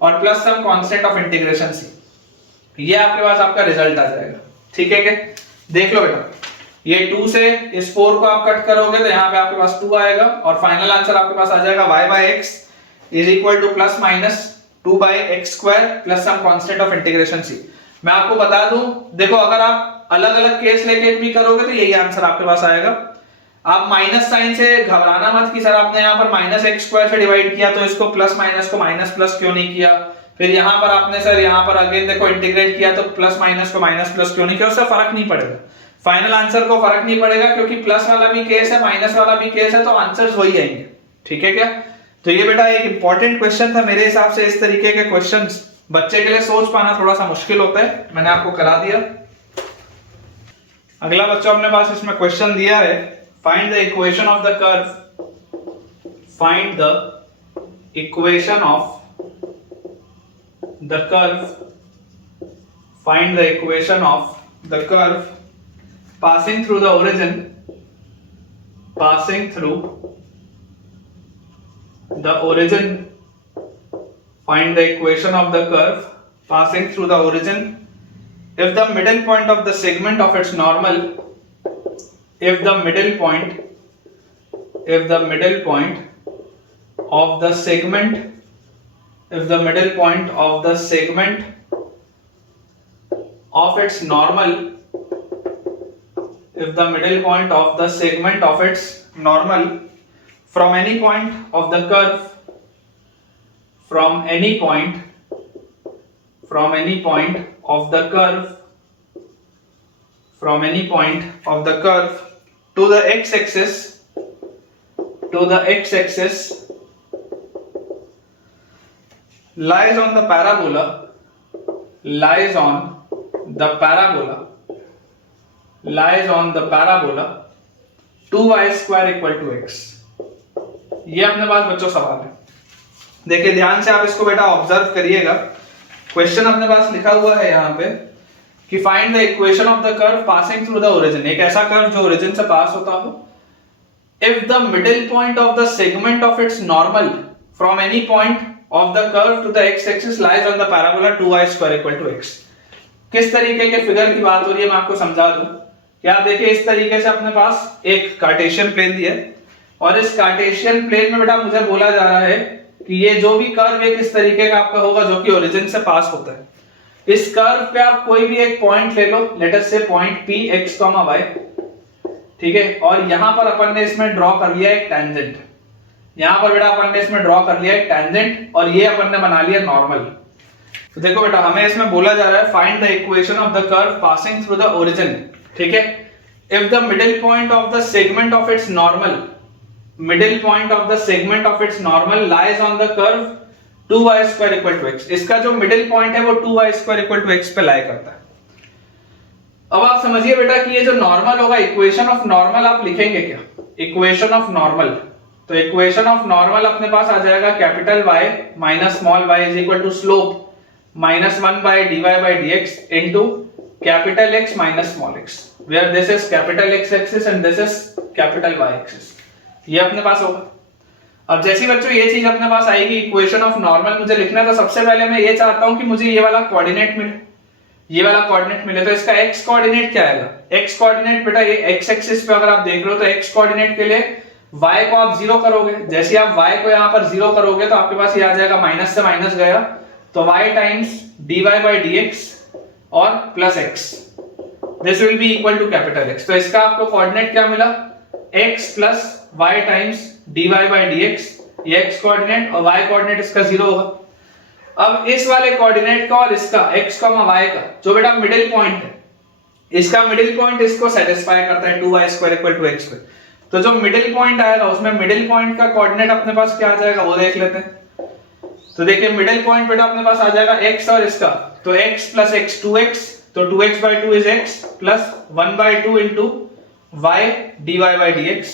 और plus some constant of integration c, ये आपके पास आपका रिजल्ट आ जाएगा। ठीक है, क्या देख लो बेटा, ये 2 से इस 4 को आप कट करोगे तो यहाँ पे आपके पास 2 आएगा, और फाइनल आंसर आपके पास आ जाएगा y by x is equal to plus minus 2 by x square plus some constant of integration c। मैं आपको बता दूं, देखो अगर आप अलग अलग केस लेके भी करोगे तो यही आंसर आपके पास आएगा। आप माइनस साइन से घबराना मत कि सर आपने यहाँ पर माइनस एक्स स्क्वायर से डिवाइड किया तो इसको प्लस माइनस को माइनस प्लस क्यों नहीं किया, फिर यहाँ पर आपने सर यहाँ पर अगेन देखो इंटीग्रेट किया तो प्लस माइनस को माइनस प्लस क्यों नहीं किया, उससे फर्क नहीं पड़ेगा, फाइनल आंसर को फर्क नहीं पड़ेगा क्योंकि प्लस वाला भी केस है माइनस वाला भी केस है, तो आंसर्स वही आएंगे। ठीक है क्या? तो ये बेटा एक इंपॉर्टेंट क्वेश्चन था मेरे हिसाब से। इस तरीके के क्वेश्चंस बच्चे के लिए सोच पाना थोड़ा सा मुश्किल होता है, मैंने आपको करा दिया। अगला बच्चों अपने पास इसमें क्वेश्चन दिया है, find the equation of the curve, find the equation of the curve, find the equation of the curve passing through the origin, passing through the origin, find the equation of the curve passing through the origin if the middle point of the segment of its normal, if the middle point of the segment, if the middle point of the segment of its normal, if the middle point of the segment of its normal from any point of the curve, from any point of the curve, from any point of the curve to the x-axis, lies on the parabola, lies on the parabola 2y square equal to x। ये अपने पास बच्चों सवाल है, देखिए ध्यान से आप इसको बेटा ऑब्जर्व करिएगा। क्वेश्चन अपने पास लिखा हुआ है यहाँ पे कि find the equation of the curve passing through the origin, एक ऐसा कर्व जो ओरिजिन से पास होता हो, if the middle point of the segment of its normal from any point of the curve to the x axis lies on the parabola 2y square equal to x। किस तरीके के figure की बात हो रही है मैं आपको समझा दूं कि आप देखिए इस तरीके से अपने पास एक कार्टेशियन प्लेन दिया है और इस कार्टेशियन प्लेन में बेटा मुझे बोला जा रहा है कि ये जो भी कर्व एक इस तरीके का आपका होगा जो कि ओरिजिन से पास होता है। इस कर्व पे आप कोई भी एक पॉइंट ले लो, लेट अस से पॉइंट P x, y, ठीक है, और यहां पर अपन ने इसमें ड्रॉ कर लिया एक टेंजेंट, यहां पर बेटा अपन ने इसमें ड्रॉ कर लिया एक टेंजेंट और ये अपन ने बना लिया नॉर्मल। तो देखो बेटा हमें इसमें बोला जा रहा है find the equation of the curve passing through the origin, ठीक है, if the middle point of the segment of its normal, middle point of the segment of its normal lies on the curve 2y square equal to x। इसका जो middle point है वो 2y square equal to x पे लाई करता है। अब आप समझिए बेटा कि ये जो नॉर्मल होगा, इक्वेशन ऑफ नॉर्मल आप लिखेंगे क्या, इक्वेशन ऑफ नॉर्मल, तो इक्वेशन ऑफ नॉर्मल अपने पास आ जाएगा capital Y minus small y is equal to slope minus 1 by dy by dx into capital X minus small x, where this is capital X axis and this is capital Y axis. ये अपने पास होगा। अब जैसे बच्चों ये चीज अपने पास आएगी, इक्वेशन ऑफ नॉर्मल मुझे लिखना है, तो सबसे पहले मैं ये चाहता हूं कि मुझे ये वाला कोऑर्डिनेट मिले, ये वाला कोऑर्डिनेट मिले। तो इसका x कोऑर्डिनेट क्या आएगा, x कोऑर्डिनेट बेटा ये x एक्सिस पे अगर आप देख रहे हो तो x कोऑर्डिनेट के लिए y को आप 0 करोगे, जैसे आप y को यहां पर 0 करोगे तो आपके पास ये आ जाएगा माइनस से माइनस गया तो y times dy by dx और plus x, this will be equal to capital X। तो इसका आपको कोऑर्डिनेट क्या मिला, x plus y times dy by dx, ये x कोऑर्डिनेट और y कोऑर्डिनेट इसका 0 होगा। अब इस वाले कोऑर्डिनेट का और इसका x, y का जो बेटा मिडिल पॉइंट है, इसका मिडिल पॉइंट इसको सेटिस्फाई करता है 2y square equal to x पे। तो जो मिडिल पॉइंट आएगा उसमें मिडिल पॉइंट का कोऑर्डिनेट अपने पास क्या आ जाएगा वो देख लेते हैं। तो देखिए मिडिल पॉइंट बेटा अपने पास आ जाएगा x और इसका, तो x प्लस x 2x, तो 2x by 2 is x plus 1 by 2 into y dy by dx,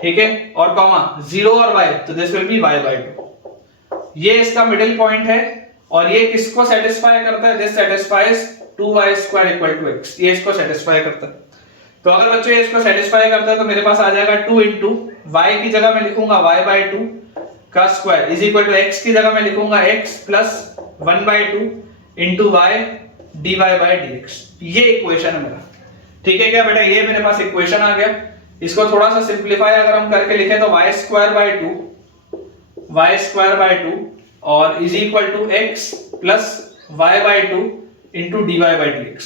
ठीक है, और कॉमा 0 और y, तो this will be y by 2। ये इसका मिडिल पॉइंट है और ये किसको सेटिस्फाई करता है, this satisfies 2y square equal to x, ये इसको सेटिस्फाई करता है। तो अगर बच्चों ये इसको सेटिस्फाई करता है तो मेरे पास आ जाएगा 2 into y की जगह मैं लिखूंगा y by 2 का square is equal to x की जगह मैं लिखूंगा x plus 1 by 2 into y dy by dx। ये इक्वेशन है मेरा, ठीक है क्या बेटा, ये मेरे पास इक्वेशन आ गया। इसको थोड़ा सा सिंपलीफाई अगर हम करके लिखें तो y स्क्वायर बाय 2 और is equal to x plus y by 2 into dy by dx,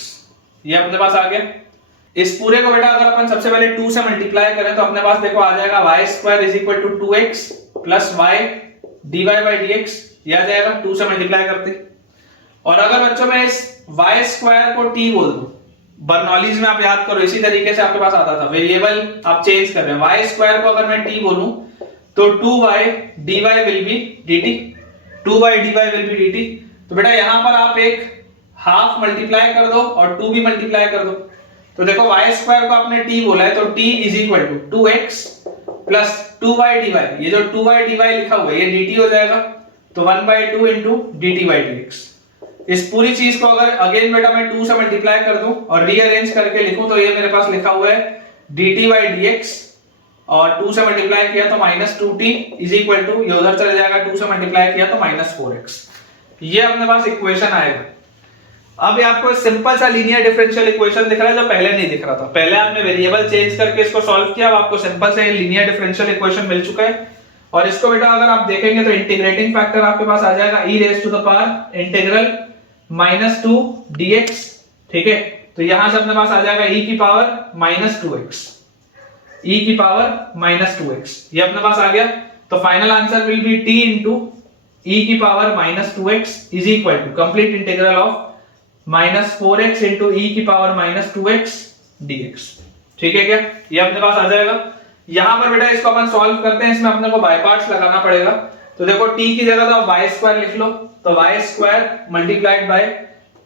ये अपने पास आ गया। इस पूरे को बेटा अगर अपन सबसे पहले 2 से मल्टीप्लाई करें तो अपने पास देखो आ जाएगा y square is equal to 2x plus y dy by dx, यह आ जाएगा 2 से मल्टीप्लाई करते। और अगर बच्चों मैं इस y स्क्वायर को t बोल दूं, बर्नौलीज में आप याद करो इसी तरीके से आपके पास आता था, वेरिएबल आप चेंज कर रहे हैं, y स्क्वायर को अगर मैं t बोलूं तो 2y dy will be dt, 2y dy will be dt। तो बेटा यहां पर आप एक हाफ मल्टीप्लाई कर दो और 2 भी मल्टीप्लाई कर दो। तो देखो y स्क्वायर को आपने t बोला है तो t is equal to 2x plus 2y dy, ये जो 2y dy लिखा हुआ है ये dt हो जाएगा, तो 1/2 इंटू dt बाई dx। इस पूरी चीज को अगर अगेन बेटा मैं 2 से मल्टीप्लाई कर दूं और रीअरेंज करके लिखूं तो ये मेरे पास लिखा हुआ है dt बाई dx, और 2 से मल्टीप्लाई किया तो -2t इज इक्वल टू, ये उधर चले जाएगा, 2 से मल्टीप्लाई किया तो -4x। ये अपने पास इक्वेशन आएगा। अब ये आपको सिंपल सा लीनियर डिफरेंशियल इक्वेशन दिख रहा है जो पहले नहीं दिख रहा था। पहले आपने वेरिएबल चेंज करके इसको सॉल्व किया, अब आपको सिंपल सा लीनियर डिफरेंशियल इक्वेशन मिल चुका है। और इसको बेटा अगर आप देखेंगे तो इंटीग्रेटिंग फैक्टर आपके पास आ जाएगा e rays to the power integral -2 dx, ठीक है। तो यहां से अपने पास आ जाएगा e की पावर -2x, e की पावर -2x, ये अपने पास आ गया। तो final answer will be t into e की power -2x is equal to complete integral of -4x into e की पावर -2x dx, ठीक है क्या, ये अपने पास आ जाएगा। यहां पर बेटा इसको अपन सॉल्व करते हैं, इसमें अपने को बाय पार्ट्स लगाना पड़ेगा। तो देखो t की जगह तो आप y स्क्वायर लिख लो, तो y square multiplied by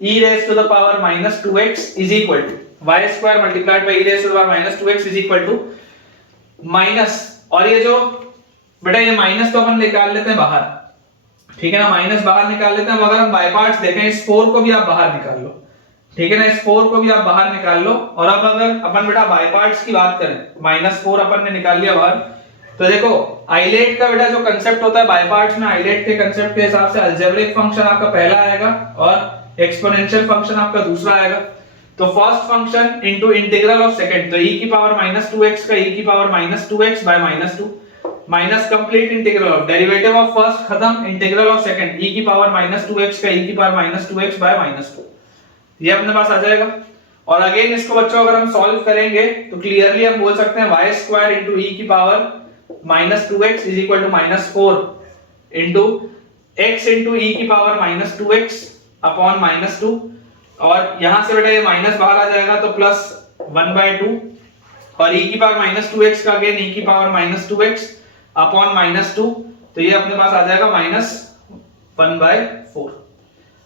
e rays to the power -2x is equal to y square multiplied by e rays to the power -2x is equal to minus, और ये जो बेटा ये माइनस तो अपन निकाल लेते हैं बाहर, ठीक है ना, माइनस बाहर निकाल लेते हैं। अगर हम बाय पार्ट्स देखें इस 4 को भी आप बाहर निकाल लो, ठीक है ना, इस 4 को भी आप बाहर निकाल लो। और अब अगर अपन बेटा बाय पार्ट्स की बात करें, -4 अपन ने निकाल लिया बाहर, तो देखो आइलेट का बेटा जो कंसेप्ट होता है बाय पार्ट्स में, आइलेट के कंसेप्ट के हिसाब से अलजेब्रिक फंक्शन आपका पहला आएगा और एक्सपोनेंशियल फंक्शन आपका दूसरा आएगा। तो first function into integral of second, तो e की पावर -2x का e की power -2x by -2 minus complete integral of derivative of first खत्म, इंटीग्रल ऑफ सेकंड e की पावर -2x का e की पावर -2x बाय -2, ये अपने पास आ जाएगा। और अगेन इसको बच्चों अगर हम सॉल्व करेंगे तो क्लियरली हम बोल सकते हैं y स्क्वायर इंटू e की power -2x is equal to -4 into x into e की पावर -2x अपॉन -2, और यहां से बेटा ये माइनस बाहर आ जाएगा तो प्लस 1/2, और e की पावर -2x का अगेन e की पावर -2x अपॉन -2, तो ये अपने पास आ जाएगा -1/4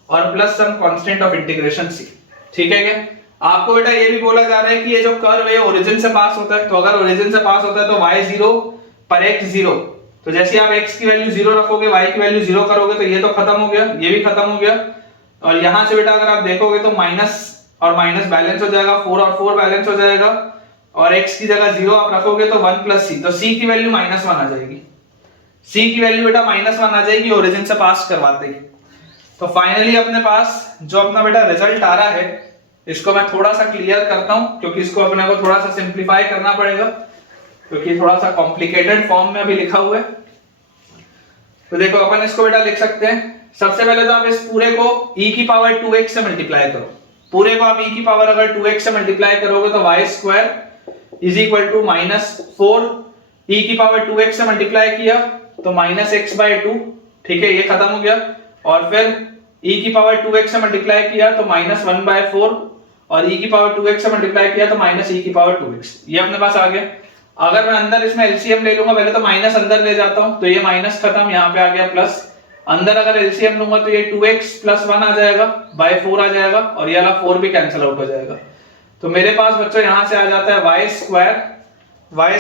और plus some constant of integration c, ठीक है क्या। आपको बेटा ये भी बोला जा रहा है कि ये जो कर्व है ओरिजिन से पास होता है, तो अगर ओरिजिन से पास होता है तो y 0 पर x 0, तो जैसे आप x की वैल्यू 0 रखोगे y की वैल्यू 0 करोगे तो ये तो खत्म हो गया, ये भी खत्म हो गया। और यहां से बेटा अगर आप देखोगे तो माइनस और माइनस बैलेंस हो जाएगा, 4 और 4 बैलेंस हो जाएगा, और x की जगह 0 आप रखोगे तो 1 प्लस c, तो c की वैल्यू -1 आ जाएगी, c की वैल्यू बेटा -1 आ जाएगी ओरिजिन से पास करवाते ही। तो फाइनली अपने पास जो अपना बेटा रिजल्ट आ रहा है, इसको मैं थोड़ा सा क्लियर करता हूं क्योंकि इसको अपने को थोड़ा सा सिंप्लीफाई करना पड़ेगा, क्योंकि थोड़ा सा कॉम्प्लिकेटेड फॉर्म में अभी लिखा हुआ है। तो देखो अपन इसको बेटा लिख सकते हैं, सबसे पहले तो आप इस पूरे को e की पावर 2x से मल्टीप्लाई करो, पूरे को आप e की पावर अगर 2x से मल्टीप्लाई करोगे तो y square is equal to -4, e की पावर 2x से मल्टीप्लाई किया तो -x/2, ठीक है, ये खत्म हो गया। और फिर e की पावर 2x से मल्टीप्लाई किया तो -1/4, और e की पावर 2x से मल्टीप्लाई किया तो -e की पावर 2x, ये अपने पास आ गया। अगर मैं अंदर इसमें एलसीएम ले लूंगा, पहले तो माइनस अंदर ले जाता हूं, तो ये माइनस खत्म, यहाँ पे आ गया प्लस, अंदर अगर एलसीएम लूंगा तो ये 2x + 1 आ जाएगा बाय 4 आ जाएगा, और ये वाला 4 भी कैंसिल आउट हो जाएगा। तो मेरे पास बच्चों यहां से आ जाता है y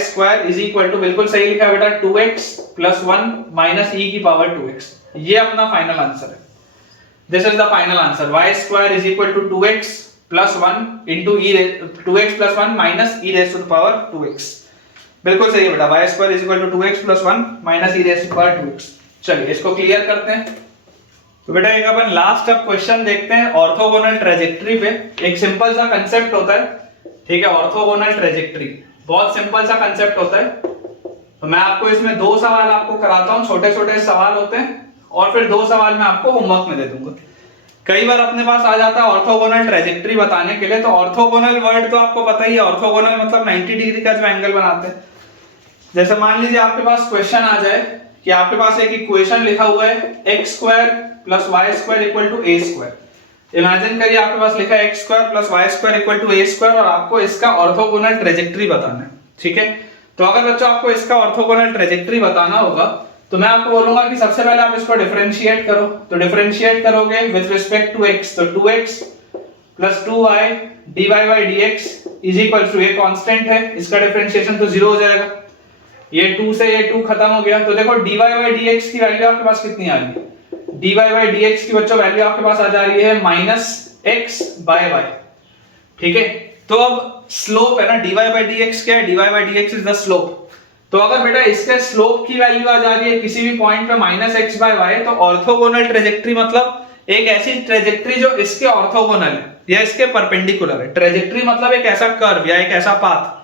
square is equal to, बिल्कुल सही लिखा है बेटा, 2x + 1 - e की पावर 2x, ये अपना फाइनल आंसर है। This is the final answer, y square is equal to 2x + 1 into 2x + 1 - e rays to the power 2x, बिल्कुल सही है बेटा, y square is equal to 2x + 1 - e rays to the power 2x। चलिए इसको clear करते हैं। तो बेटा एक अपन लास्ट अब क्वेश्चन देखते हैं ऑर्थोगोनल ट्रेजेक्टरी पे। एक सिंपल सा कंसेप्ट होता है, ठीक है, ऑर्थोगोनल ट्रेजेक्टरी बहुत सिंपल सा कंसेप्ट होता है। तो मैं आपको इसमें 2 सवाल आपको कराता हूं, छोटे छोटे सवाल होते हैं, और फिर 2 सवाल मैं आपको होमवर्क में दे दूंगा। कई बार अपने पास आ जाता है ऑर्थोगोनल ट्रेजेक्टरी बताने के लिए, तो ऑर्थोगोनल वर्ड तो आपको पता ही है, ऑर्थोगोनल मतलब 90 डिग्री का जो एंगल बनाते हैं। जैसे मान लीजिए आपके पास क्वेश्चन आ जाए कि आपके पास एक इक्वेशन लिखा हुआ है x square plus y square equal to a square. Imagine करिए आपके पास लिखा है x square plus y square equal to a square और आपको इसका ऑर्थोगोनल ट्रेजेक्टरी बताना है, ठीक है। तो अगर बच्चों आपको इसका ऑर्थोगोनल ट्रेजेक्टरी बताना होगा तो मैं आपको बोलूंगा कि सबसे पहले आप इसको डिफरेंशिएट करो। तो डिफरेंशिएट करोगे विद रिस्पेक्ट टू x, तो 2x plus 2y dy by dx is equal to, ये कांस्टेंट है, इसका डिफरेंशिएशन तो 0 हो जाएगा। ये 2 से ये 2 खत्म हो गया। तो देखो dy बाई dx की वैल्यू आपके पास कितनी आ रही है? dy बाई dx की बच्चों वैल्यू आपके पास आ जा रही है माइनस x बाय y, ठीक है। तो अब स्लोप है ना, dy बाई dx क्या है? dy by dx is the slope. तो अगर बेटा इसके स्लोप की वैल्यू आ जा रही है किसी भी पॉइंट पे माइनस x बाय y, तो ऑर्थोगोनल ट्रेजेक्टरी मतलब एक ऐसी ट्रेजेक्टरी जो इसके ऑर्थोगोनल है या इसके परपेंडिकुलर है। ट्रेजेक्टरी मतलब एक ऐसा कर्व या एक ऐसा पाथ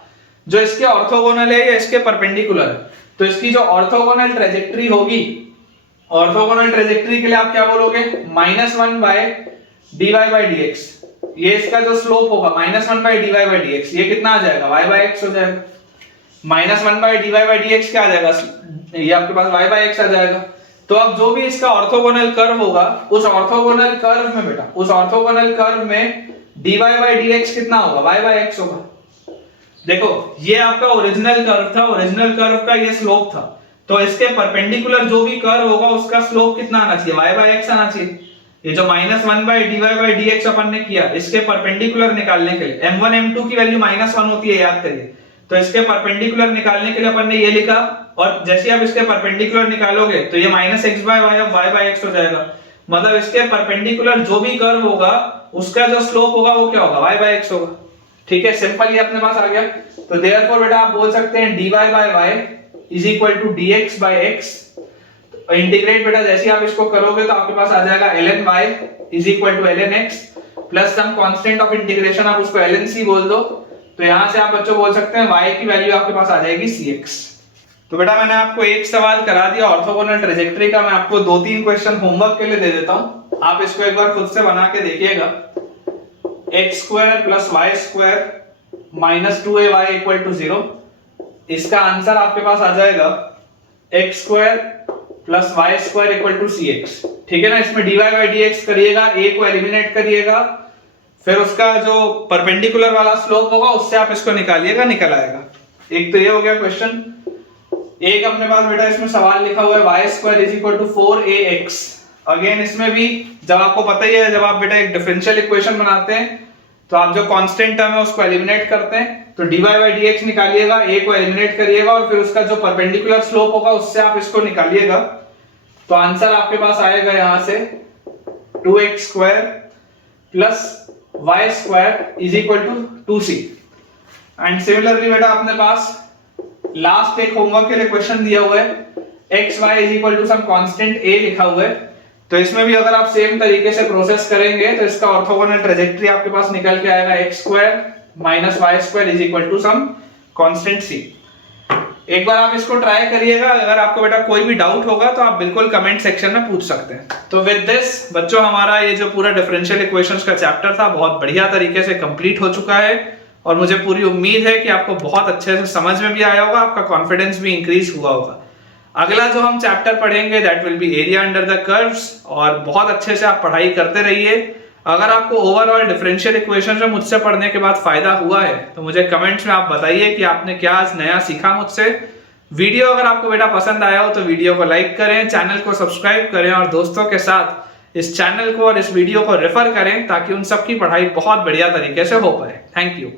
जो इसके ऑर्थोगोनल है या इसके परपेंडिकुलर है। तो इसकी जो ऑर्थोगोनल ट्रेजेक्टरी होगी, ऑर्थोगोनल ट्रेजेक्टरी के लिए आप क्या बोलोगे? -1 बाय dy बाई dx। ये इसका जो स्लोप होगा -1 बाय dy बाई dx, ये कितना आ जाएगा? y बाई x हो जाएगा। -1 बाय dy बाई dx क्या आ जाएगा? ये आपके पास y बाई x आ जाएगा। तो अब जो भी इसका ऑर्थोगोनल कर्व होगा, उस ऑर्थोगोनल कर्व में बेटा, उस ऑर्थोगोनल कर्व में dy बाई dx कितना होगा? y बाई x होगा। देखो ये आपका ओरिजिनल कर्व था, ओरिजिनल कर्व का ये स्लोप था, तो इसके परपेंडिकुलर जो भी कर्व होगा उसका स्लोप कितना आना चाहिए? y बाई x आना चाहिए। ये जो -1 बाई dy बाई dx अपन ने किया, इसके परपेंडिकुलर निकालने के लिए m1 m2 की वैल्यू -1 होती है, याद करिए। तो इसके परपेंडिकुलर निकालने के लिए अपन ने ये लिखा, और जैसे आप इसके परपेंडिकुलर निकालोगे तो ये -x बाय y अब y बाई x हो जाएगा। मतलब इसके परपेंडिकुलर जो भी कर्व होगा उसका जो स्लोप होगा वो क्या होगा? y बाई x होगा, ठीक है। सिंपल ये अपने पास आ गया। तो देयरफॉर बेटा आप बोल सकते हैं dy by y is equal to dx by x। Integrate बेटा जैसे आप इसको करोगे तो आपके पास आ जाएगा ln y is equal to ln x plus some constant of integration, आप उसको ln c बोल दो। तो यहां से आप बच्चों बोल सकते हैं y की वैल्यू आपके पास आ जाएगी cx। तो बेटा मैंने आपको एक सवाल करा दिया ऑर्थोगोनल ट्रेजेक्टरी का, मैं आपको 2-3 क्वेश्चन होमवर्क के लिए दे देता हूं, आप इसको एक बार खुद से बना के देखिएगा। x square plus y square minus 2ay equal to 0, इसका आंसर आपके पास आ जाएगा x square plus y square equal to cx, ठीक है ना। इसमें dy बाई dx करिएगा, a को एलिमिनेट करिएगा, फिर उसका जो परपेंडिकुलर वाला स्लोप होगा उससे आप इसको निकालिएगा, निकल आएगा। एक तो ये हो गया क्वेश्चन। एक अपने पास बेटा इसमें सवाल लिखा हुआ है y square is equal to 4ax। Again इसमें भी जब आपको पता ही है, जब आप बेटा एक डिफरेंशियल इक्वेशन बनाते हैं तो आप जो कांस्टेंट टर्म है उसको एलिमिनेट करते हैं। तो dy बाई dx निकालिएगा, a को एलिमिनेट करिएगा और फिर उसका जो परपेंडिकुलर स्लोप होगा उससे आप इसको निकालिएगा। तो आंसर आपके पास आएगा यहां से 2x square plus y square is equal to 2c। And similarly बेटा अपने पास लास्ट एक होमवर्क के लिए क्वेश्चन दिया हुआ है x y is equal to some constant a लिखा हुआ है। तो इसमें भी अगर आप सेम तरीके से प्रोसेस करेंगे तो इसका ऑर्थोगोनल ट्रेजेक्टरी आपके पास निकल के आएगा x square minus y square is equal to some constant c। एक बार आप इसको ट्राई करिएगा, अगर आपको बेटा कोई भी डाउट होगा तो आप बिल्कुल कमेंट सेक्शन में पूछ सकते हैं। तो विद दिस बच्चों हमारा ये जो पूरा डिफरेंशियल इक्वेशंस का चैप्टर था बहुत बढ़िया तरीके से कंप्लीट हो चुका है और मुझे पूरी उम्मीद है कि आपको बहुत अच्छे से समझ में भी आया होगा, आपका कॉन्फिडेंस भी इंक्रीज हुआ होगा। अगला जो हम चैप्टर पढ़ेंगे that will B area under the curves, और बहुत अच्छे से आप पढ़ाई करते रहिए। अगर आपको ओवरऑल डिफरेंशियल इक्वेशन में मुझसे पढ़ने के बाद फायदा हुआ है तो मुझे कमेंट्स में आप बताइए कि आपने क्या आज नया सीखा मुझसे। वीडियो अगर आपको बेटा पसंद आया हो तो वीडियो को लाइक करें, चैनल को सब्सक्राइब करें और दोस्तों के साथ इस चैनल को और इस वीडियो को रेफर करें ताकि उन सब की पढ़ाई बहुत बढ़िया तरीके से हो पाए। Thank you.